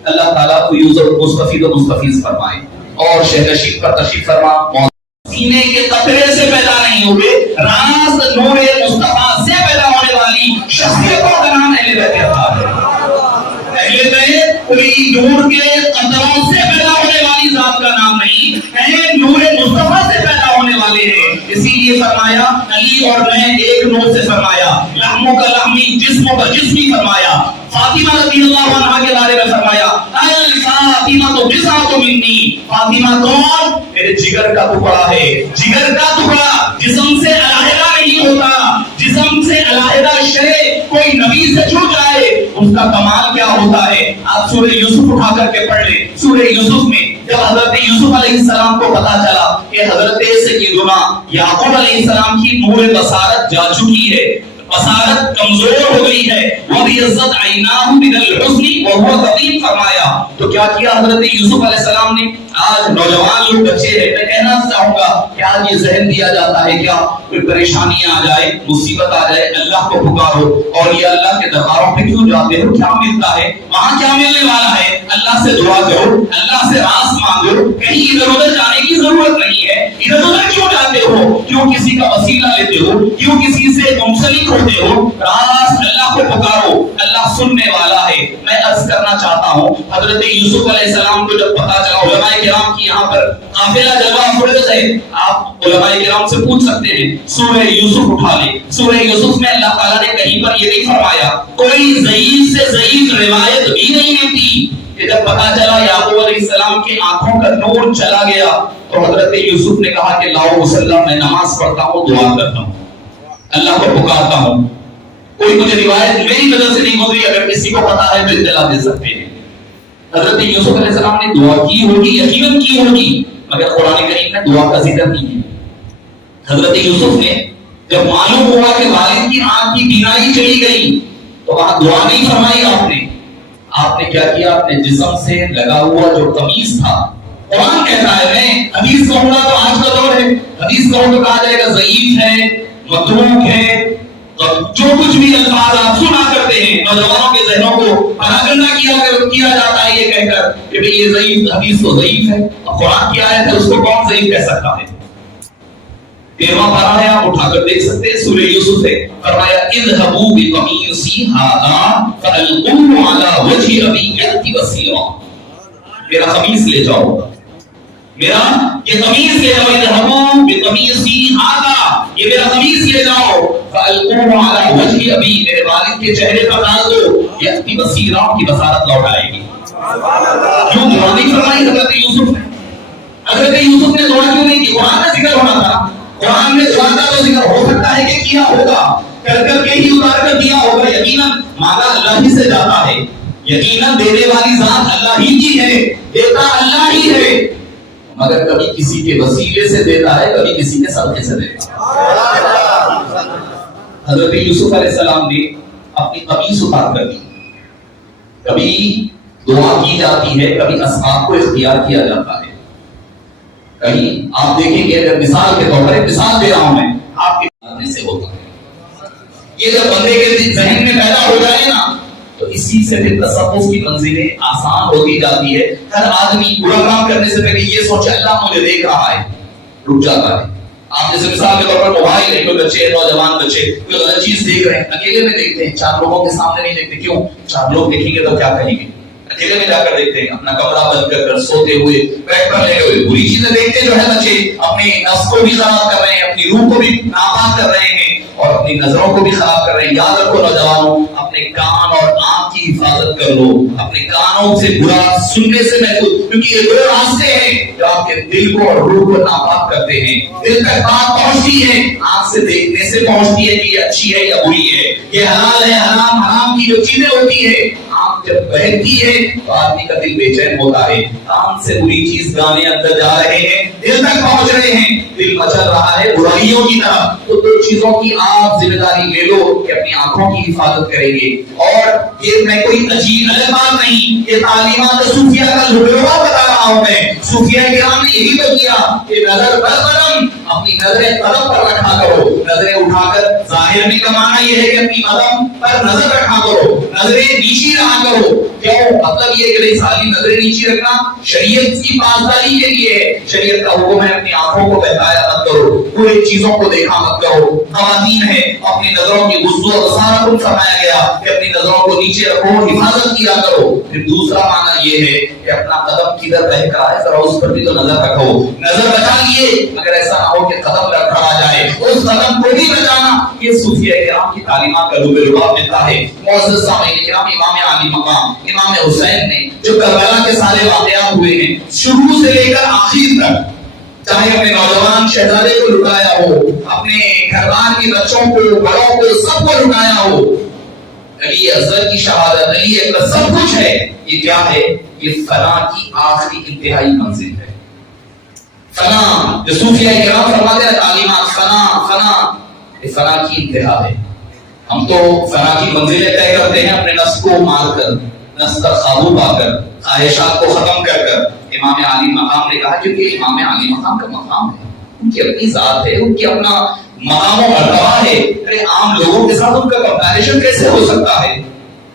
اللہ تعالیٰ فیوز و مستفید و مستفیض فرمائے۔ اور شہنشین پر تشریف فرما سینے کے قطرے سے پیدا نہیں ہوئے، راز نور مصطفیٰ سے پیدا ہونے والی شخصیتوں کا نام اہل بیت اطہار ہے۔ اہل بیت کوئی نور کے قطروں سے پیدا ہونے والی ذات کا نام نہیں ہے، نور مصطفیٰ سے پیدا ہونے والے ہیں۔ اسی لیے فرمایا علی اور میں ایک نور سے، فرمایا لحموں کا لحمی جسموں کا جسمی، فرمایا فاطمہ رضی اللہ عنہا کے بارے میں فرمایا الفاطمہ تو بضعۃ منی، فاطمہ کون؟ میرے جگر کا ٹکڑا ہے۔ جگر کا ٹکڑا جسم سے علیحدہ نہیں ہوتا، جسم سے علیحدہ شے کوئی نبی سے چھوٹ جائے اس کا کمال کیا ہوتا ہے؟ آپ سورہ یوسف اٹھا کر کے پڑھ لیں۔ سورہ یوسف میں جب حضرت یوسف علیہ السلام کو پتا چلا کہ حضرت سیدنا یعقوب علیہ السلام کی نور بصارت جا چکی ہے، بصارت کمزور ہو گئی ہے، وَبِيَضَّتْ عَيْنَاهُ مِنَ الْحُزْنِ وَهُوَ كَظِيمٌ، فرمایا تو کیا کیا حضرت یوسف علیہ السلام نے؟ آج نوجوان لوگ بچے ہیں، میں کہنا چاہوں گا کہ آج یہ ذہن دیا جاتا ہے کیا کوئی پریشانی آ جائے، مصیبت آ جائے، اللہ کو پکارو، اور یہ اللہ کے درباروں پہ کیوں جاتے ہو؟ کیا ملتا ہے وہاں؟ کیا ملنے والا ہے؟ اللہ سے دعا کرو، اللہ سے راز مانگو، کہیں ادھر ادھر جانے کی ضرورت نہیں ہے۔ ادھر ادھر کیوں جاتے جاتے ہو, کیوں کسی کا وسیلہ لیتے ہو, کیوں کسی سے منسلک ہوتے ہو؟ راست اللہ کو پکارو, اللہ سننے والا ہے. میں عرض کرنا چاہتا ہوں, حضرت یوسف علیہ السلام کو جب پتا چلا, علماء کرام کی یہاں پر قافلہ جلوہ افروز ہے, آپ علماء کرام سے پوچھ سکتے ہیں, سورہ یوسف اٹھا لیں. سورہ یوسف میں اللہ تعالیٰ نے کہیں پر یہ نہیں فرمایا, کوئی ضعیف سے ضعیف روایت بھی نہیں ملتی کہ جب پتا چلا یعقوب علیہ السلام کی آنکھوں کا نور چلا گیا تو حضرت یوسف نے کہا کہ لاؤ مصلی میں نماز پڑھتا ہوں, دعا کرتا ہوں, اللہ کو پکارتا ہوں. کوئی مجھے روایت میری وجہ سے نہیں گزری, اگر کسی کو پتا ہے تو اطلاع دے سکتے ہیں. حضرت یوسف علیہ السلام نے دعا کی ہوگی, یقیناً کی ہوگی, مگر قرآن کریم میں دعا کا ذکر نہیں ہے. حضرت یوسف نے جب معلوم ہوا کہ والد کی آنکھ کی بینائی چلی گئی تو وہاں دعا نہیں فرمائی آپ نے کیا کیا, اپنے جسم سے لگا ہوا جو قمیص تھا, قرآن کہتا ہے, میں حدیث کہوں گا تو آج کا دور ہے, حدیث کہوں تو کہا جائے گا ضعیف ہے, متروک ہے, جو کچھ بھی الفاظ آپ سنا کرتے ہیں نوجوانوں کے ذہنوں کو پراگندہ کیا جاتا ہے یہ کہہ کر کہ بھئی یہ ضعیف حدیث تو ضعیف ہے. اب قرآن کی آیت ہے, اس کو کون ضعیف کہہ سکتا ہے؟ 13واں پارہ ہے, آپ اٹھا کر دیکھ سکتے ہیں, سورہ یوسف ہے. فرمایا اذهبوا بقمیصی ھذا فالقوه علی وجه ابی یأتی بصیرا, میرا قمیص لے جاؤ, میرا یہ قمیص لے جاؤ, اذهبوا بقمیصی ھذا, یہ میرا قمیص لے جاؤ, فالقوه علی وجه ابی, میرے والد کے چہرے پر ڈال دو, یأتی بصیرا, کی بصارت لوٹ آئے گی. کیوں دعا نہیں فرمائی حضرت یوسف نے؟ حضرت یوسف نے دعا کیوں نہیں کی؟ قرآن میں ذکر ہونا تھا, قرآن میں دعا کا تو ذکر ہو سکتا ہے کہ کیا ہوگا, کر کے ہی اتار کر دیا ہوگا. یقیناً مانگا اللہ ہی سے جاتا ہے, یقیناً دینے والی ذات اللہ ہی کی ہے, دیتا اللہ ہی ہے, مگر کبھی کسی کے وسیلے سے دیتا ہے, کبھی کسی کے صدقے سے دیتا ہے. حضرت یوسف علیہ السلام نے اپنی قمیص اتار کر دی. کبھی دعا کی جاتی ہے, کبھی اسباب کو اختیار کیا جاتا ہے. کہیں آپ دیکھیں گے, اگر مثال کے طور پر مثال دے رہا ہوں میں, آپ کے آدمی سے ہوتا ہے, یہ جب بندے کے ذہن میں پیدا ہو جائے نا تو اسی سے پھر تصوف کی منزلیں آسان ہوتی جاتی ہے. ہر آدمی برا کام کرنے سے پہلے یہ سوچے اللہ مجھے دیکھ رہا ہے, رک جاتا ہے. آپ جیسے مثال کے طور پر موبائل ہے, کوئی بچے نوجوان بچے کوئی غلط چیز دیکھ رہے ہیں, اکیلے میں دیکھتے ہیں, 4 لوگوں کے سامنے نہیں دیکھتے. کیوں؟ 4 لوگ دیکھیں گے تو کیا کہیں گے. اکیلے میں جا کر دیکھتے ہیں, اپنا کمرہ بند کر سوتے ہوئے, بیڈ پر لیٹے ہوئے, بری چیزیں دیکھتے جو ہے بچے اپنے نفس کو بھی خراب کر رہے ہیں, اپنی روح کو بھی ناپاک کر رہے ہیں اور اپنی نظروں کو بھی خراب کر رہے ہیں. یاد رکھو نوجوانوں, اپنے کان اور آنکھ کی حفاظت کر لو, اپنے کانوں سے برا سننے سے محفوظ, کیونکہ یہ 2 راستے ہیں جو آپ کے دل کو اور روح کو ناپاک کرتے ہیں. دل تک بات پہنچتی ہے, آنکھ سے دیکھنے سے پہنچتی ہے کہ یہ اچھی ہے یا بری ہے, یہ حلال ہے حرام, حرام کی جو چیزیں ہوتی ہے. آنکھ جب بہتی ہے تو آدمی کا دل بے چین ہوتا ہے, کان سے بری چیز گانے اندر جا رہے ہیں, دل تک پہنچ رہے ہیں, دل مچل رہا ہے برائیوں کی طرف. تو 2 چیزوں کی آپ ذمہ داری لے لو کہ اپنی آنکھوں کی حفاظت کریں گے. اور یہ میں کوئی عجیب الگ بات نہیں, یہ تعلیمات صوفیہ کا لبروا بتا رہا ہوں میں. صوفیہ کرام نے یہی تو کیا کہ نظر بر قدم, اپنی نظریں قدم پر رکھا کرو, نظریں اٹھا کر ظاہر میں کمانا یہ ہے کہ اپنی قدم پر نظر رکھا کرو, نظریں نیچی رہا کرو. کیوں؟ مطلب یہ کہ ساری نظریں نیچی رکھنا شریعت کی پاسداری کے لیے ہے. شریعت کا حکم ہے اپنی آنکھوں کو بہکایا مت کرو, برے چیزوں کو دیکھا مت کرو. خواتین ہے, اپنی نظروں کی غض و بصارت کو فرمایا گیا کہ اپنی نظروں کو نیچے رکھو, حفاظت کیا کرو. پھر دوسرا معنی یہ ہے کہ اپنا قدم کدھر بہک رہا ہے ذرا اس پر بھی تو نظر رکھو, نظر بچا لیے, اگر ایسا نہ ہو کہ قدم رکھا آ جائے, اس قدم کو بھی بچانا. یہ صوفیہ کرام کی تعلیمات کا لبروا ملتا ہے. معزز سامعین کرام, امام عالی مقام امام حسین نے جو کربلا کے سارے واقعات ہوئے ہیں شروع سے لے کر آخر تک, چاہے اپنے نوجوان شہزادے کو لٹایا ہو, اپنے گھر بار کے بچوں کو, بڑوں کو, سب کو لٹایا ہو, علی اصغر کی شہادت, علی اکبر, سب کچھ ہے. یہ کیا ہے؟ یہ فنا کی آخری انتہائی منزل ہے. فنا جو صوفیہ کرام فرماتے ہیں تعلیمات, فنا یہ فنا کی انتہا ہے. ہم تو فنا کی منزلیں طے کرتے ہیں اپنے نفس کو مار کر, نفس پر قابو پا کر, خواہشات کو ختم کر کر. امام عالی مقام نے کہا کیونکہ امام عالی مقام کا مقام ہے, ان کی اپنی ذات ہے, ان کی اپنا مقام و مرتبہ ہے. ارے عام لوگوں کے ساتھ ان کا کمپیریشن کیسے ہو سکتا ہے؟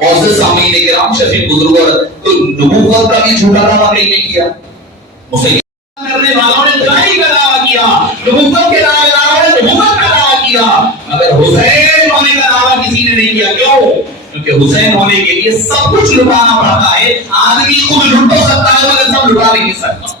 معزز سامعین کرام شفیق بزرگ تو نبوت کا بھی جھوٹا دعویٰ نہیں کیا، مسلمان کرنے والوں نے دائی کا دعویٰ کیا، نبوت کے دعوے داروں نے نبوت کا دعویٰ کیا، مگر حسین ہونے کا دعویٰ کسی نے نہیں کیا. کیوں؟ کیونکہ حسین ہونے کے لیے سب کچھ لٹانا پڑتا ہے. آدمی خود لٹ تو سکتا ہے مگر سب لٹا نہیں سکتا.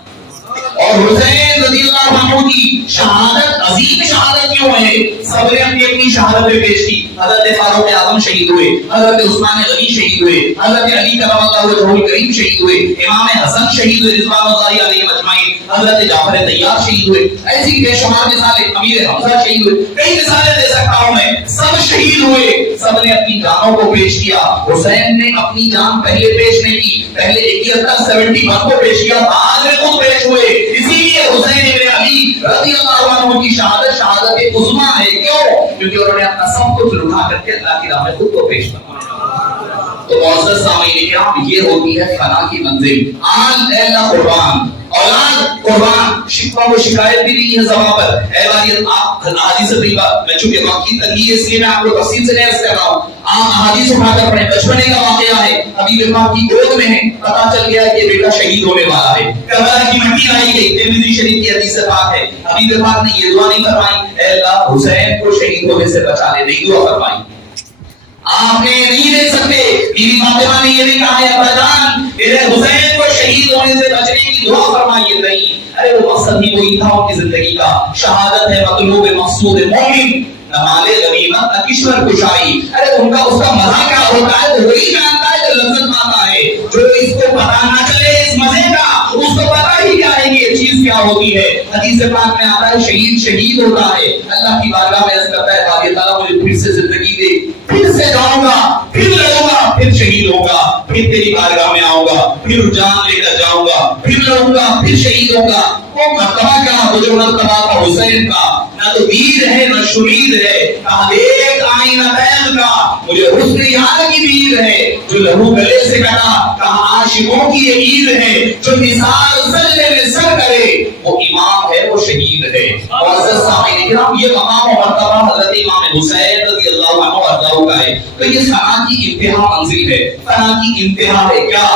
اور حسین رضی اللہ عنہ کی شہادت عظیم شہادت کیوں ہے؟ سب نے اپنی اپنی شہادتیں پیش کی. حضرت فاروق اعظم شہید ہوئے، حضرت عثمان غنی شہید ہوئے، حضرت علی کرم اللہ وجہہ الکریم شہید ہوئے، امام حسن شہید ہوئے رضوان اللہ علیہم اجمعین، حضرت جعفر طیار شہید ہوئے. ایسی بے شمار مثالیں، امیر حمزہ شہید ہوئے، کئی مثالیں دے سکتا ہوں میں. سب شہید ہوئے، سب نے اپنی جانوں کو پیش کیا. حسین نے اپنی جان پہلے پیش نہیں کی، پہلے 71 کو پیش کیا، بعد میں خود پیش ہوئے. اسی لیے حسین ابن علی رضی اللہ عنہ کی شہادت شہادت عظمیٰ ہے. کیوں؟ کیونکہ انہوں نے اپنا سب کچھ لٹا کر کے اللہ کی راہ میں خود کو پیش کروایا. تو معزز سامعین کرام، یہ ہوتی ہے فنا کی منزل. آن اللہ قربان، اولاد قربان. شکوہ و شکایت بھی نہیں ہے زبان پر. اے والیت آپ حدیث طیبہ، میں چونکہ وقت کی تنگی ہے اس لیے میں آپ کو تفصیل سے نہیں عرض کر رہا ہوں. آپ حدیث اٹھا کر پڑھیں. بچپنے کا واقعہ ہے، حبیب پاک کی گود میں ہے، پتہ چل گیا کہ بیٹا شہید ہونے والا ہے. کربلا کی مٹی لائی گئی، ترمذی شریف کی حدیث پاک ہے. حبیب پاک نے یہ دعا نہیں فرمائی اے اللہ حسین کو شہید ہونے سے بچا لے، نہیں دعا فرمائی. آپ نے نہیں دیکھ سکتے، بیوی فاطمہ نے یہ نہیں کہا ہے ابا جان میرے حسین کو شہید ہونے سے بچنے کی دعا فرمائیے. نہیں، ارے وہ مقصد ہی وہی تھا ان کی زندگی کا. شہادت ہے مطلوب مقصود مومن، نہ مال غنیمت نہ کشور کشائی. ارے ان کا اس کا مزہ کیا ہوتا ہے وہ وہی جانتا ہے جو لذت پاتا ہے. جو اس کو پتہ نہ چلے اس مزے کا، اس کو پتہ ہی کیا ہے کہ یہ چیز کیا ہوتی ہے. حدیث پاک میں آتا ہے شہید شہید ہوتا ہے، اللہ کی بارگاہ میں عرض کرتا ہے باری تعالیٰ مجھے پھر سے زندگی دے، پھر سے جاؤں گا، پھر لڑوں گا، پھر شہید ہوں گا، پھر تیری بارگاہ میں آؤں گا، پھر جان لے کر جاؤں گا، پھر لڑوں گا، پھر شہید ہوں گا. وہ مرتبہ کیا وہ جو مرتبہ تھا حسین کا، نہ تو ویر ہے نہ شرید ہے، کہا دیکھ آئینہ بیل کا مجھے حسن یار کی ویر ہے. جو لہو گلے سے کہا کہا عاشقوں کی یہ عید ہے، جو نثار سجدے میں سر کرے وہ امام ہے وہ شہید ہے. معزز سامعین کرام، یہ مقام و مرتبہ حضرت امام حسین رضی اللہ عنہ وارضاہ کا ہے. تو یہ فنا کی انتہا منزل ہے، فنا کی انتہا ہے. کیا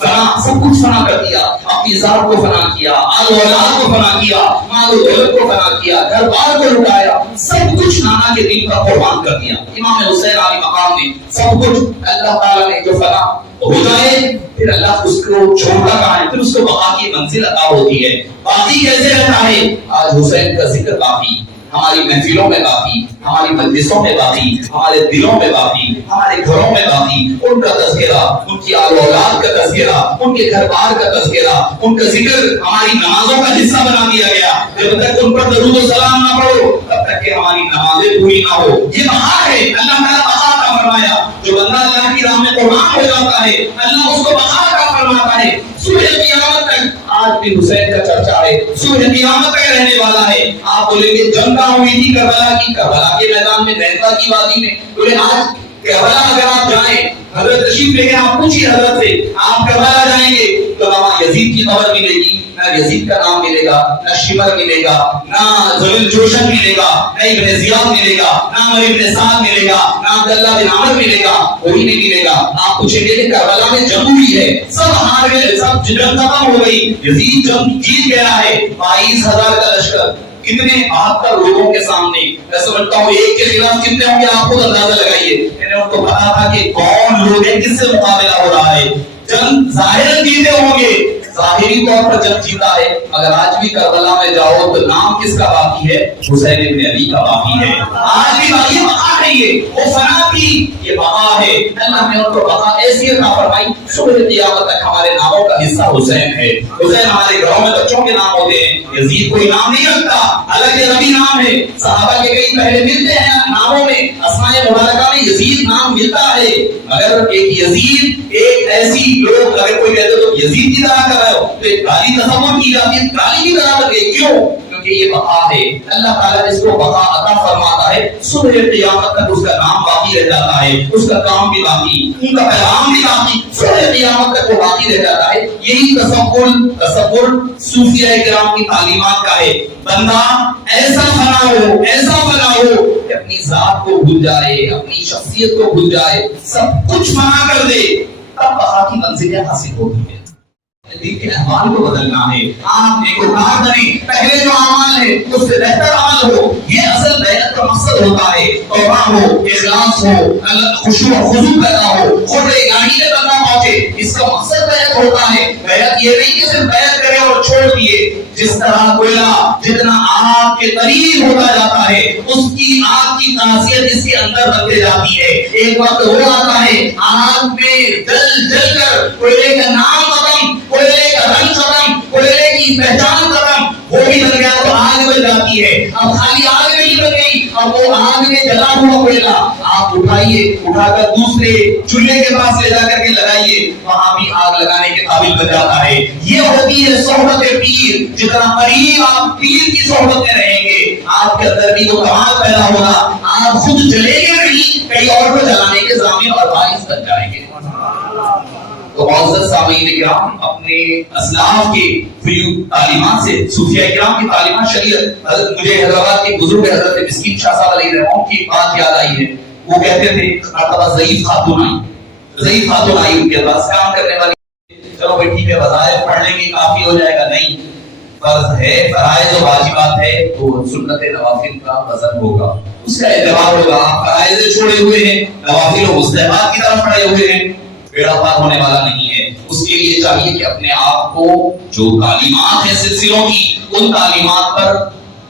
فنا؟ سب کچھ فنا کر دیا. اپنی ذات کو فنا کیا، آل اولاد کو فنا کیا، مال و دولت کو فنا کیا، گھر بار کو لٹایا، سب کچھ نانا کے دین پر قربان کر دیا. امام حسین علی مقام نے سب کچھ اللہ تعالیٰ نے جو فنا ہو جائے پھر اللہ اس کو چھوڑتا کہاں ہے، پھر اس کو بقا کی منزل عطا ہوتی ہے. باقی کیسے رہتا ہے؟ آج حسین کا ذکر باقی، ہماری محفلوں میں باقی، ہماری مجلسوں میں باقی، ہمارے دلوں میں باقی، ہمارے گھروں میں باقی. ان کا تذکرہ، ان کی آل اولاد کا تذکرہ، ان کے گھر بار کا تذکرہ، ان کا ذکر ہماری نمازوں کا حصہ بنا دیا گیا. جب تک ان پر درود و سلام نہ پڑھو تب تک کہ ہماری نمازیں پوری نہ ہو. یہ بقا ہے، اللہ تعالیٰ بقا کا فرمایا. جو بندہ اللہ کی راہ میں قربان ہو جاتا ہے اللہ اس کو بقا کا فرماتا ہے. صبح قیامت تک آج بھی حسین کا چرچا ہے، صبح قیامت تک رہنے والا ہے. آپ بولیں گے جنگ کہاں ہوئی تھی کربلا کی؟ کربلا کے میدان میں، نیتا کی وادی میں. بولے آج کربلا اگر آپ جائیں، حضرت تشریف لے کے آپ پوچھیے حضرت سے، آپ کربلا جائیں گے تو وہاں یزید کی خبر ملے گی، نہ یزید کا نام ملے گا، نہ شمر ملے گا، نہ زلیل جوشن ملے گا، نہ ابن زیاد ملے گا، نہ عمر ابن سعد ملے گا، نہ عبداللہ بن عمر ملے گا، کوئی نہیں ملے گا. آپ پوچھیں گے کہ کربلا میں جنگ ہوئی ہے، سب ہار گئے، سب جنگ ختم ہو گئی، یزید جنگ جیت گیا ہے. 22,000 کا لشکر، کتنے 72 لوگوں کے سامنے. میں سمجھتا ہوں ایک کے خلاف کتنے ہوں گے آپ خود اندازہ لگائیے. میں نے ان کو پتا تھا کہ کون لوگ ہیں، کس سے مقابلہ ہو رہا ہے. جنگ ظاہراً جیتے ہوں گے، ظاہری طور پر جنگ جیتا ہے، مگر آج بھی کربلا میں جاؤ تو نام کس کا باقی ہے؟ حسین ابن علی کا باقی ہے. آج بھی یہ بقا ہے، یہ وہ فنا کی یہ بقا ہے. اللہ نے ان کو بقا ایسی عطا فرمائی. صبح قیامت تک ہمارے ناموں کا حصہ حسین ہے. حسین ہمارے گھروں میں بچوں کے نام ہوتے ہیں. یزید کوئی نام نہیں رکھتا، حالانکہ نبی نام ہے. صحابہ کے کئی پہلے ملتے ہیں ناموں میں، اسماء مبارکہ میں یزید نام ملتا ہے. مگر ایک یزید، ایک ایسی لوگ اگر کوئی کہتے تو یزید کی طرح کر رہے ہو تو ایک گالی تصور کی جاتی ہے، گالی کی طرح کر کے. کیوں؟ کیونکہ یہ بقا ہے. اللہ تعالیٰ اس کو بقا عطا فرماتا ہے. صبح قیامت تک اس کا نام باقی رہ جاتا ہے، اس کا کام بھی باقی، ان کا پیغام بھی باقی، صبح قیامت تک وہ باقی رہ جاتا ہے. یہی تصور صوفیہ کرام کی تعلیمات کا ہے. بندہ ایسا فنا ہو، ایسا فنا ہو کہ اپنی ذات کو بھول جائے, اپنی شخصیت کو بھول جائے, سب کچھ منع کر دے, تب بقا کی منزلیں حاصل ہوتی ہیں. دل کے اعمال کو بدلنا ہے. آپ نیکوکار بنیں, پہلے جو اعمال ہے اس سے بہتر عمل ہو. یہ اصل بیعت کا مقصد ہوتا ہے. توبہ ہو, اخلاص ہو, خشوع و خضوع پیدا ہو, خود الہی میں بندہ پہنچے, اس کا مقصد بیعت ہوتا ہے. بیعت یہ نہیں کہ صرف بیعت کرے اور چھوڑ دیے. جس طرح کوئلہ جتنا آگ کے قریب ہوتا جاتا ہے, اس کی آگ کی خاصیت اس کے اندر بنتے جاتی ہے. ایک وقت وہ آتا ہے آگ میں جل جل کر کوئلے کا نام ختم, کوئلے کا رنگ ختم, کوئلے کی پہچان ختم, وہ بھی بن گیا تو آگ بن جاتی ہے. اب خالی آگ نہیں بن گئی, اب وہ آگ میں جلا ہوا کوئلہ آپ اٹھائیے, اٹھا کر دوسرے چولہے کے پاس لے جا کر کے لگائیے, وہاں بھی آگ لگانے کے قابل بن جاتا ہے. یہ ہوتی ہے صحبت پیر. جتنا قریب آپ پیر کی صحبت میں رہیں گے, آپ کے اندر بھی وہ کمال پیدا ہوگا. آپ خود جلیں گے نہیں, کئی اور کو جلانے کے ضامن اور باعث بن جائیں گے. تو معزز سامعین کرام, اپنے اسلاف کے تعلیمات سے, صوفیاء کرام کی تعلیمات شریعت, مجھے حیدرآباد کے بزرگ حضرت مسکین شاہ صاحب علیہ الرحمہ کی بات یاد آئی ہے. وہ کہتے تھے مرتبہ ضعیف خاتون آئی ان کے پاس کام کرنے والی. چلو بھائی ٹھیک ہے, وظائف پڑھ لیں گے کافی ہو جائے گا. نہیں, فرض ہے, فرائض و واجبات ہے تو سنت نوافل کا وزن ہوگا, اس کا اعتبار ہوگا. آپ فرائض چھوڑے ہوئے ہیں, نوافل و مستحبات کی طرف پڑے ہوئے ہیں, بیڑا پار ہونے والا نہیں ہے. اس کے لیے چاہیے کہ اپنے آپ کو جو تعلیمات ہیں سلسلوں کی, ان تعلیمات پر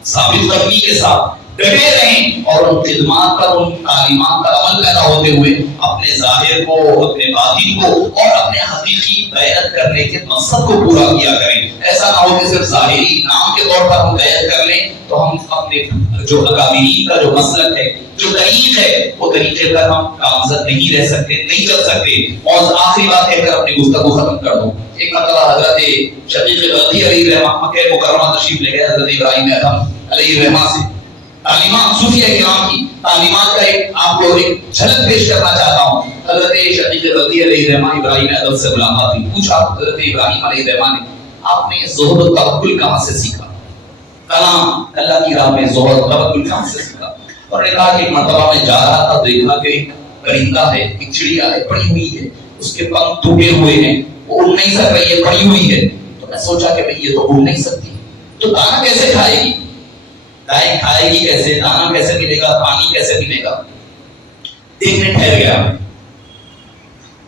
ثابت قدمی کے ساتھ ڈٹے رہیں, اور ان خدمات پر, ان تعلیمات پر عمل پیدا ہوتے ہوئے اپنے ظاہر کو, اپنے باطن کو اور اپنے حقیقی بیعت کرنے کے مقصد کو پورا کیا کریں. ایسا نہ ہو کہ صرف ظاہری نام کے طور پر ہم بیعت کر لیں تو ہم اپنے جو اکابرین کا جو مسلک ہے, جو طریق ہے, وہ طریقے پر ہم گامزن نہیں رہ سکتے, نہیں چل سکتے. اور آخری بات کہہ کر اپنی گفتگو ختم کر دوں. ایک مرتبہ حضرت شقیق بلخی علیہ الرحمہ مکہ مکرمہ تشریف لے گئے حضرت ابراہیم ادھم علیہ الرحمہ سے. تعلیمات صوفیاء کرام کی تعلیمات کا ایک آپ کو ایک جھلک پیش کرنا چاہتا ہوں. حضرت شقیق بلخی علیہ الرحمہ ابراہیم ادھم سے ملاقات ہوئی. پوچھا حضرت ابراہیم علیہ الرحمہ نے, آپ نے زہد و توکل کہاں سے سیکھا؟ کلام, اللہ کی راہ میں زہد و توکل کہاں سے سیکھا؟ اور نے کہا کہ ایک مرتبہ میں جا رہا تھا, دیکھا کہ ایک پرندہ ہے, ایک چڑیا ہے, پڑی ہوئی ہے, اس کے پنکھ ٹوٹے ہوئے ہیں, وہ اڑ نہیں سک رہی ہے, پڑی ہوئی ہے. تو میں سوچا کہ بھئی یہ تو اڑ نہیں سکتی, تو دانا کیسے کھائے گی, دائیں کھائے گی کیسے, دانا کیسے ملے گا, پانی کیسے ملے گا. دیکھنے ٹھہر گیا.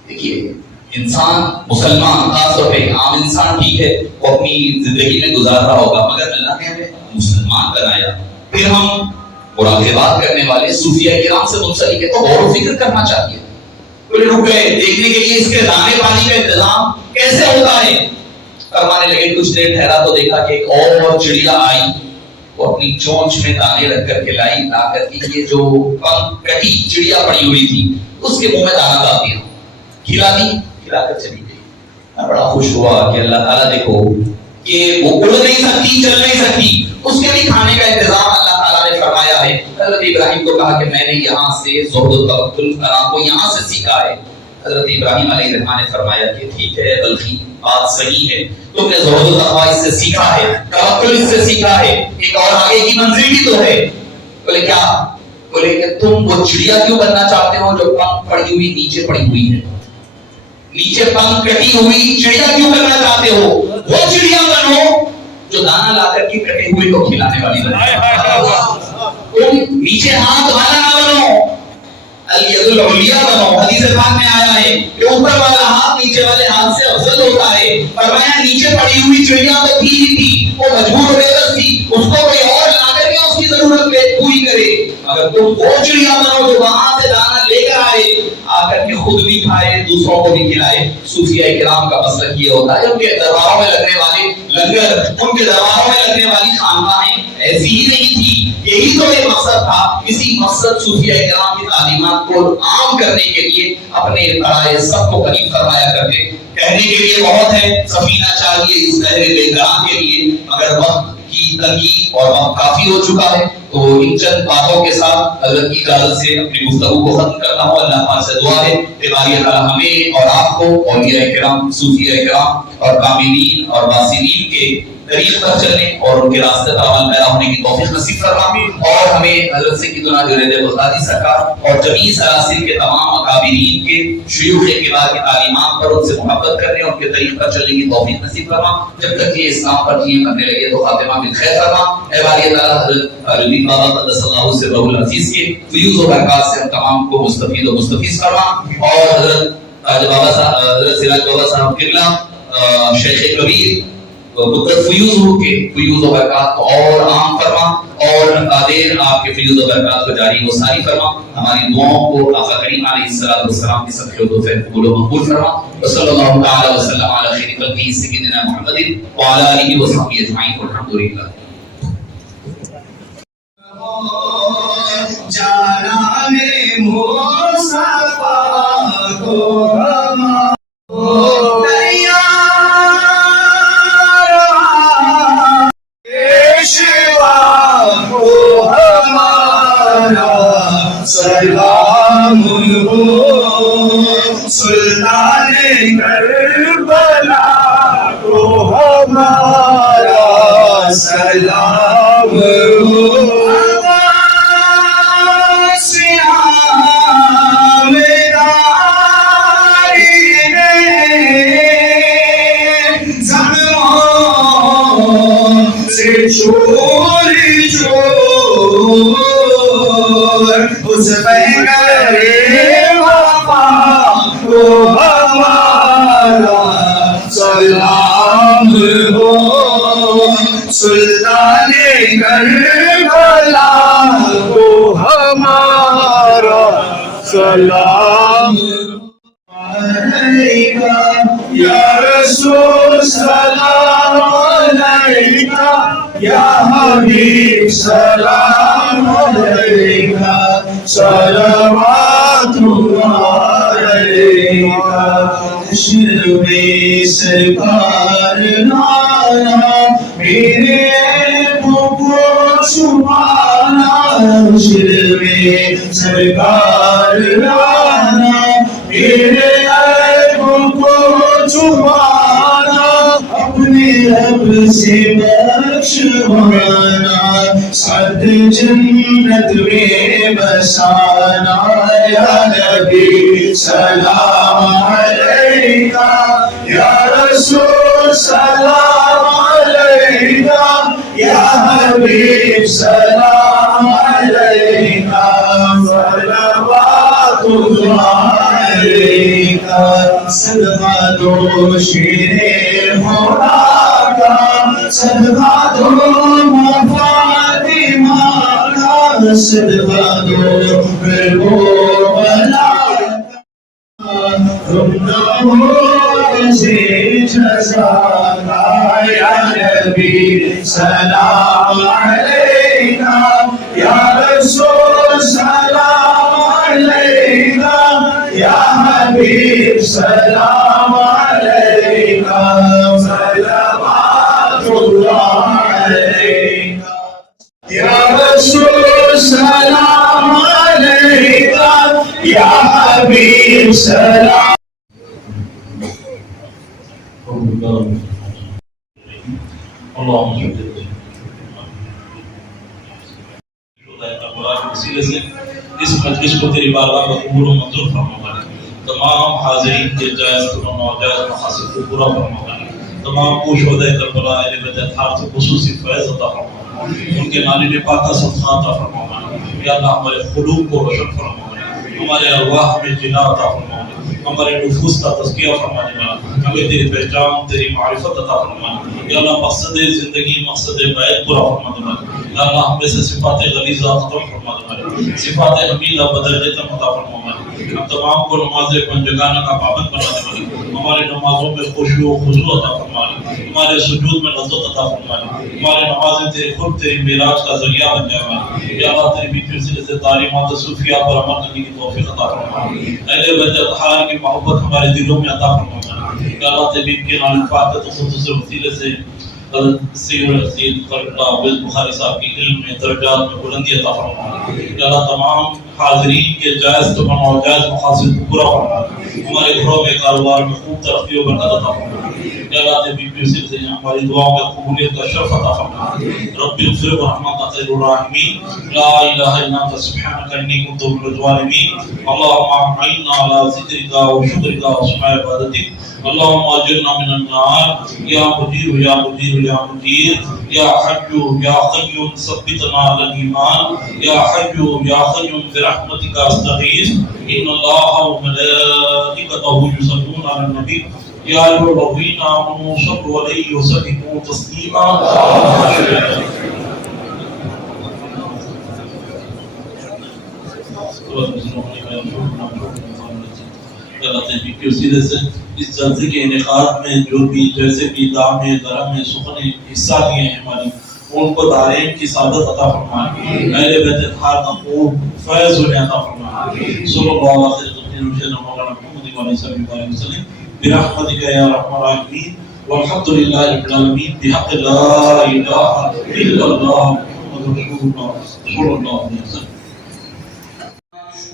دیکھیے انسان, مسلمان خاص طور پہ عام انسان ٹھیک ہے, وہ اپنی زندگی میں گزار رہا ہوگا, مگر اللہ نے ہمیں مسلمان بنایا. پھر ہم مراقبات کرنے والے صوفیاء کرام سے منسلک ہے, تو غور و فکر کرنا چاہیے. پھر رک گئے دیکھنے کے لیے اس کے دانے پانی کا انتظام کیسے ہوتا ہے. فرمانے لگے کچھ دیر ٹھہرا تو دیکھا کہ ایک اور چڑیا آئی, وہ اپنی چونچ میں دانے رکھ کر کے لائی, لا کر کے یہ جو پنکھ کٹی چڑیا پڑی ہوئی تھی اس کے منہ میں دانا ڈال دیا, کھلا دی, کھلا کر چلی گئی. میں بڑا خوش ہوا کہ اللہ تعالیٰ دیکھو کہ وہ اڑ نہیں سکتی, چل نہیں سکتی, اس کے بھی کھانے کا انتظام اللہ تعالیٰ نے فرمایا ہے. حضرت ابراہیم کو کہا کہ میں نے یہاں سے زہد و توکل کو یہاں سے سیکھا ہے. حضرت ابراہیم علیہ الرحمہ نے فرمایا کہ ٹھیک ہے بلخی, بات صحیح ہے, تم نے زہد و تقویٰ اس سے سیکھا ہے, توکل اس سے سیکھا ہے, ایک اور آگے کی منزل بھی تو ہے. بولے کیا؟ بولے کہ تم وہ چڑیا کیوں بننا چاہتے ہو جو پنکھ پڑی ہوئی نیچے پڑی ہوئی ہے, نیچے پنکھ کٹی ہوئی چڑیا کیوں بننا چاہتے ہو؟ وہ چڑیا بنو جو دانا لا کر کے کٹے ہوئے کو کھلانے والی بنو. تم نیچے ہاتھ والا نہ بنو, الید العلیٰ بنو. حدیث پاک میں آیا ہے کہ اوپر والا ہاتھ نیچے والے ہاتھ سے افضل ہوتا ہے. فرمایا نیچے پڑی ہوئی چڑیا تو تھی ہی تھی, وہ مجبور بے بس تھی, اس کو کوئی اور لا کر کے اس کی ضرورت پوری کرے. مگر تم وہ چڑیا بنو جو وہاں سے دانا لے کر آئے, آ کر کے خود بھی کھائے, دوسروں کو بھی کھلائے. صوفیاء کرام کا مسلک یہ ہوتا ہے. ان کے درباروں میں لگنے والے لنگر, ان کے درباروں میں لگنے والی خانقاہیں ایسی ہی نہیں تھی. یہی تو ایک مقصد تھا. اسی مقصد صوفیاء کرام کی تعلیمات کو عام کرنے کے لیے اپنے پڑھائے سب کو قریب فرمایا کرتے. کہنے کے لیے بہت ہے, سفینہ چاہیے اس بحر بے قرار کے لیے, مگر وقت کی تنگی اور وقت کافی ہو چکا ہے. تو ان چند باتوں کے ساتھ حضرت کی اجازت سے اپنی گفتگو کو ختم کرتا ہوں. اللہ تعالیٰ سے دعا ہے کہ باری تعالیٰ ہمیں اور آپ کو اولیاء کرام, صوفیاء کرام اور کاملین اور واصلین کے طریق پر چلنے اور ان کے راستے پر عمل پیرا ہونے کی توفیق نصیب فرما، اور ہمیں حضرت سیدنا جنید بغدادی سرکار اور جمیع سلاسل کے تمام اکابرین کے شیوخ کبار کی تعلیمات پر ان سے محبت کرنے اور ان کے طریق پر چلنے کی توفیق نصیب فرما، جب تک یہ اسلام پر جیے کرنے لگے تو خاتمہ بالخیر فرما۔ اے باری تعالیٰ حضرت علی بابا قدس اللہ سرہ العزیز کے فیوز و برکات سے ہم تمام کو مستفید و مستفیض فرما، اور حضرت بابا صاحب حضرت سراج بابا صاحب قبلہ شیخ کبیر مدت فیوز ہو کے فیوز و برکات کو اور عام فرما، اور قادر آپ کے فیوز و برکات کو جاری و ساری فرما، ہماری دعاؤں کو آقا کریم علیہ السلام کے صدقے و تحفے قبول و مقبول فرما۔ وصلی اللہ تعالی وسلم علی خیر خلقہ سیدنا محمد وعلی آلہ وصحبہ اجمعین والحمد للہ۔ جانا میں مصطفیٰ کو دریا پیشوا کو ہمارا سلام ہو، سلطان کربلا کو ہمارا سلام ہو، چوری چور اس پہ کرے وفا کو ہمارا سلام ہو، سلطان کربلا کو ہمارا سلام علیکہ یا رسول سلام علیکہ یا حبیب سلام علیکہ صلوات اللہ علیکہ، شرب سرکار نانا میرے کو چھپانا، شرب سرکار نانا میرے کو چھپانا، اپنے رب سے بخشوانا، صد جنت میں بسانا، یا نبی سلام علیکہ یا رسول سلام علیکہ یا حبیب سلام علیکہ، صلوات اللہ علیکہ، صدقہ دو شیر مولا کا، صدقہ دو فاطمہ کا، صدقہ دو وہ بلا سے جزا کا، یا نبی سلام علیکہ یا رسول سلام علیکہ یا حبیب سلام علیکہ، صلوات اللہ علیکہ یا رسول سلام علیکہ یا حبیب سلام۔ اللهم صل کے وسیلے سے اس مجلس کو تیری بارگاہ میں قبول و منظور فرما، تمام حاضرین کے جائز و ناجائز مقاصد کو پورا فرما، تمام کو شہدائے کربلا اہل بیت اطہار سے خصوصی فیض عطا فرما، ان کے نالی پاک کا صدقہ عطا فرما، یا اللہ ہمارے قلوب کو روشن فرما، ہمارے ارواح میں جنا عطا فرما، ہمارے نفوس کا تزکیہ فرما دینا، ہمیں تیری پہچان تیری معرفت عطا فرما، یا اللہ مقصد زندگی مقصد بیعت پورا فرما دینا، یا اللہ ہمیں سے صفات غلیظہ ختم فرما دینا، صفات حمیدہ بدرجہ تک عطا فرما، ہم تمام کو نماز پنجگانہ کا پابند بنا دینا، ہمارے نمازوں میں خشوع و خضوع عطا فرما، ہمارے سجود میں لذت عطا فرما، ہمارے نمازیں تیرے خود تیری معراج کا ذریعہ بن جائے، یا اللہ تیری بیٹی سے تعلیمات صوفیہ پر عمل کرنے کی توفیق عطا فرما، اہل بیت اطہار کی محبت ہمارے دلوں میں عطا فرما، یا اللہ تیری کے نام پاک تخصص وسیلے سے سید عبد بخاری صاحب کی علم میں درجات میں بلندی عطا فرما، یا اللہ تمام حاضرین کے جائز و ناجائز مقاصد کو پورا فرما، ہمارے گھروں میں کاروبار میں خوب ترقی و برکت عطا فرما، اللہ تیری پیسے سے ہماری دعاؤں کی قبولیت کا شرف عطا فرما رب اغفر ورحمۃ خیر الراحمین لا الہ الا انت سبحانک انی کنت من الظالمین اللهم اعنا على ذکرک وشکرک وحسن عبادتک اللهم اجرنا من النار یا مجیر یا مجیر یا مجیر یا حی یا قیوم ثبتنا على الايمان یا حی یا قیوم برحمتک استغیث ان اللہ وملائکته یصلون علی النبی یا ایھا الذین آمنوا صلوا علیہ وسلموا تسلیما اللہ تیری کے وسیلے سے اس جلسے کے انعقاد میں جو بھی جیسے بھی دامے درم سخن حصہ لیے ہیں ہماری ان کو دارین کی سعادت عطا فرمائے اہل بیت اطہار کا خوب فیض انہیں عطا فرمائے صلی اللہ علیہ وسلم مولانا محمد علیہ وسلم برحمتک یا ارحم الراحمین والحمد للہ رب العالمین بحق لا الہ الا اللہ محمد رسول اللہ صلی اللہ علیہ وسلم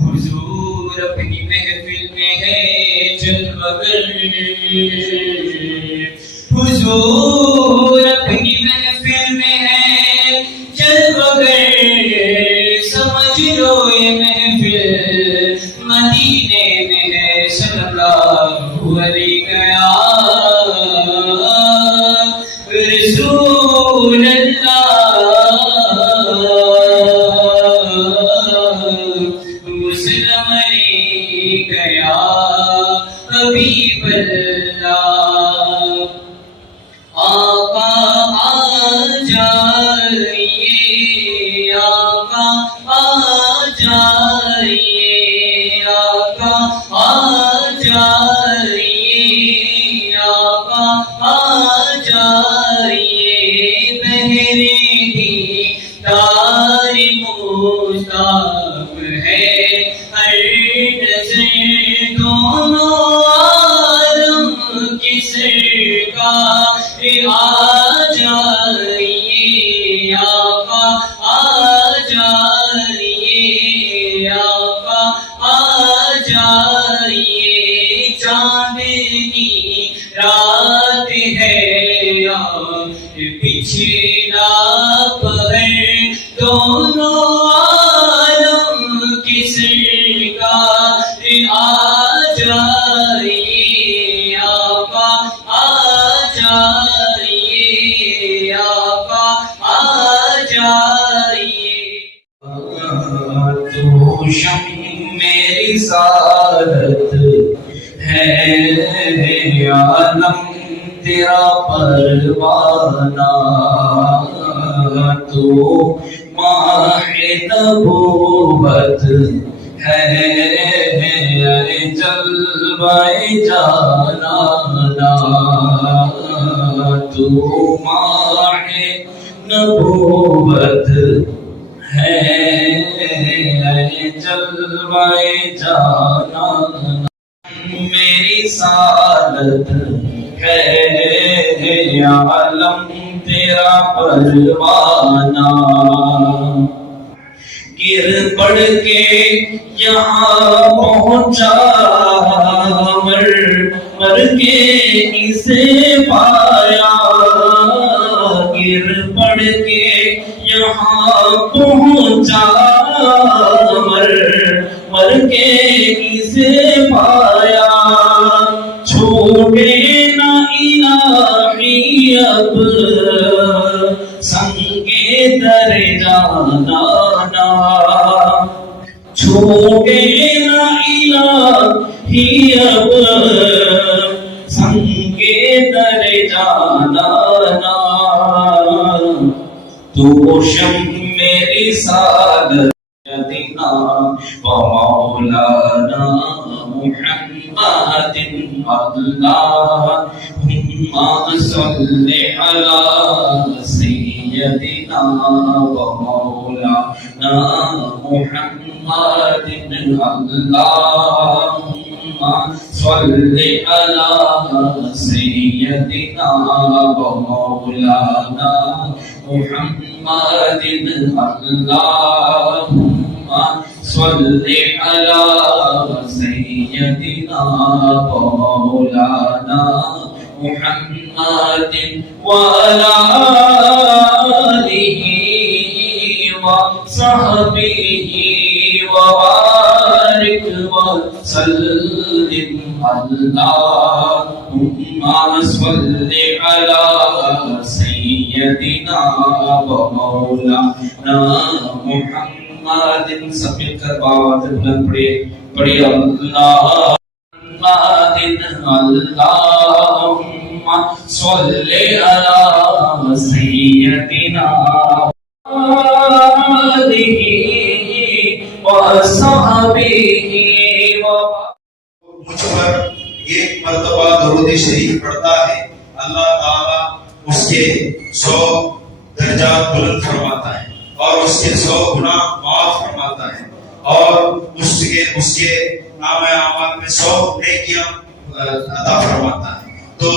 حضور اپنی محفل میں ہے جلوگر حضور اپنی محفل میں ہے جلوگر سمجھ لو یہ محفل مدینے میں ہے صلی اللہ علیہ رسول اللہ حبیب اللہ آقا آ جائیے آقا آ جائیے آقا آ جائیے آقا آ جائیے بہرے دی تار مصطفیٰ ہے ہر نظر دونوں آ جائیے آقا آ جائیے آقا آ جائیے چاندنی رات ہے پچھلا پہر دونوں عالم کی سرکار آ جائیے آقا آ جائیے آقا آ جائیے تو شم میری سعادت ہے عالم تیرا پروانہ تو ماہ نبوت ہے جلوہ جانانا تو ماہ نبوت ہے جلوہ جانانا میری سعادت ہے عالم تیرا پروانہ گر پڑ کے یہاں پہنچا مر کے اسے پایا گر پڑ کے یہاں پہنچا مر کے اسے پایا چھوڑے نہ الہی اب سنگے در جانا چھوڑے نہ الہی اب سنگے در جانا تو شم میری سعادت دینا مولانا محمد اللہم صل علی سیدنا مولانا محمد اللہم صل علی سیدنا مولانا محمد اللہم صل علی سیدنا مولانا محمد وعلى آله وصحبه وبارك وسلم اللهم صل على سيدنا ومولانا محمد. سب مل کر بات بلند پڑھے اللہ اللهم صل على سيدنا آله وصحبه مجھ پر ایک مرتبہ درود شریف پڑھتا ہے اللہ تعالیٰ اس کے 100 درجات بلند فرماتا ہے اور اس کے 100 گناہ معاف فرماتا ہے اور اس کے نام اعمال میں 100 نیکیاں عطا فرماتا ہے. تو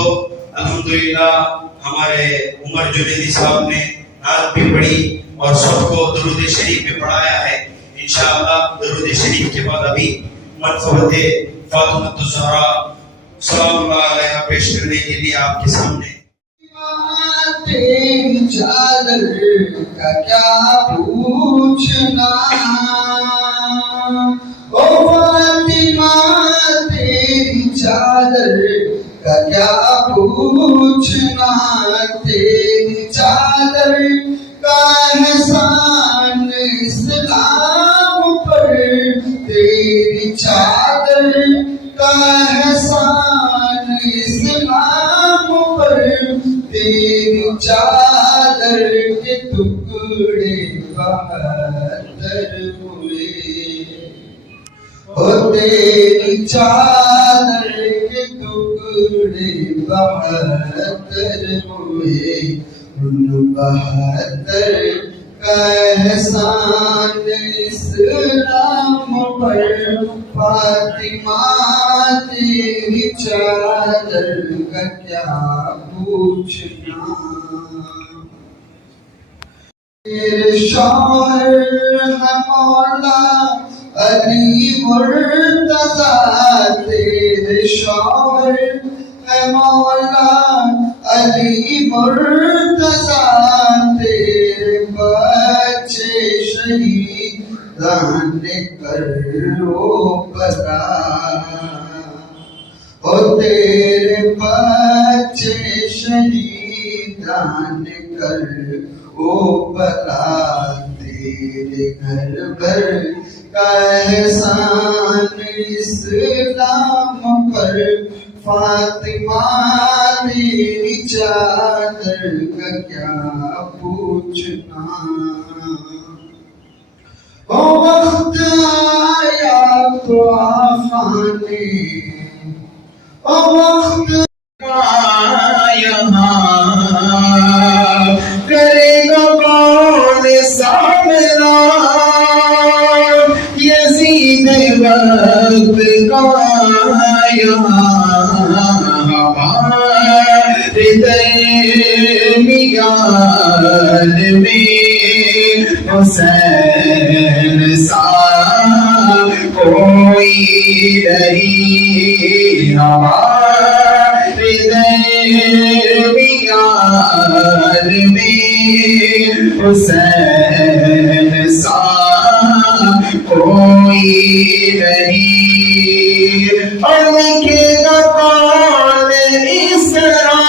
الحمدللہ ہمارے عمر جنیدی صاحب نے نعت بھی پڑھی اور سب کو درود شریف بھی پڑھایا ہے. انشاءاللہ درود شریف کے بعد ابھی منفعت فاطمۃ الزہرا سلام اللہ علیہا پیش کرنے کے لیے آپ کے سامنے. تیری چادر کا کیا پوچھنا او فاطمہ تیری چادر کا کیا پوچھنا تیری چادر کا احسان اسلام پر تیری چادر کا احسان اسلام پر تیری چادر کے ٹکڑے 72 ہوئے او تیری چادر کے ٹکڑے 72 ہوئے ان 72 کا احسان اسلام پر فاطمہ تیری چادر کا کیا پوچھنا. تیرے شوہر ہے مولا علی مرتضیٰ تیرے شوہر ہے مولا علی مرتضیٰ تیرے بچے شہیدان کرو بلا او تیرے بچے شہیدان کرو بلا تیرے گھر بھر کا احسان اسلام پر فاطمہ تیری چادر کا کیا پوچھنا. او وقت آیا تو آقا نے او وقت یہاں کرے گا کون سامنا یزید وقت کا یہاں ہمارے درمیان میں حسین سا کوئی نہیں ہمارے درمیان میں حسین سا کوئی نہیں. اور لکھے گا کون اس طرح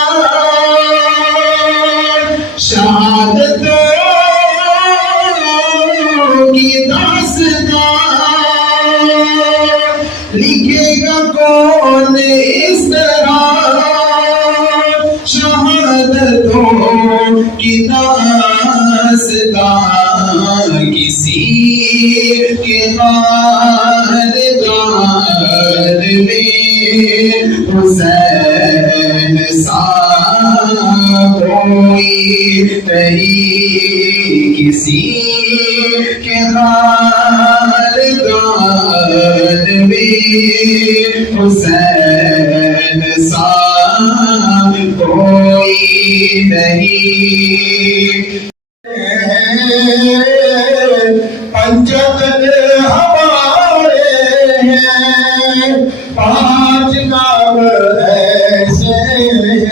شہادتوں کی داستان لکھے گا کون اس طرح شہادتوں کی داستان کسی کے خاندان میں حسین سا کوئی نہیں کسی کے خاندان میں حسین سا کوئی نہیں. پنجتن ہمارے ہیں 5 نام ایسے ہیں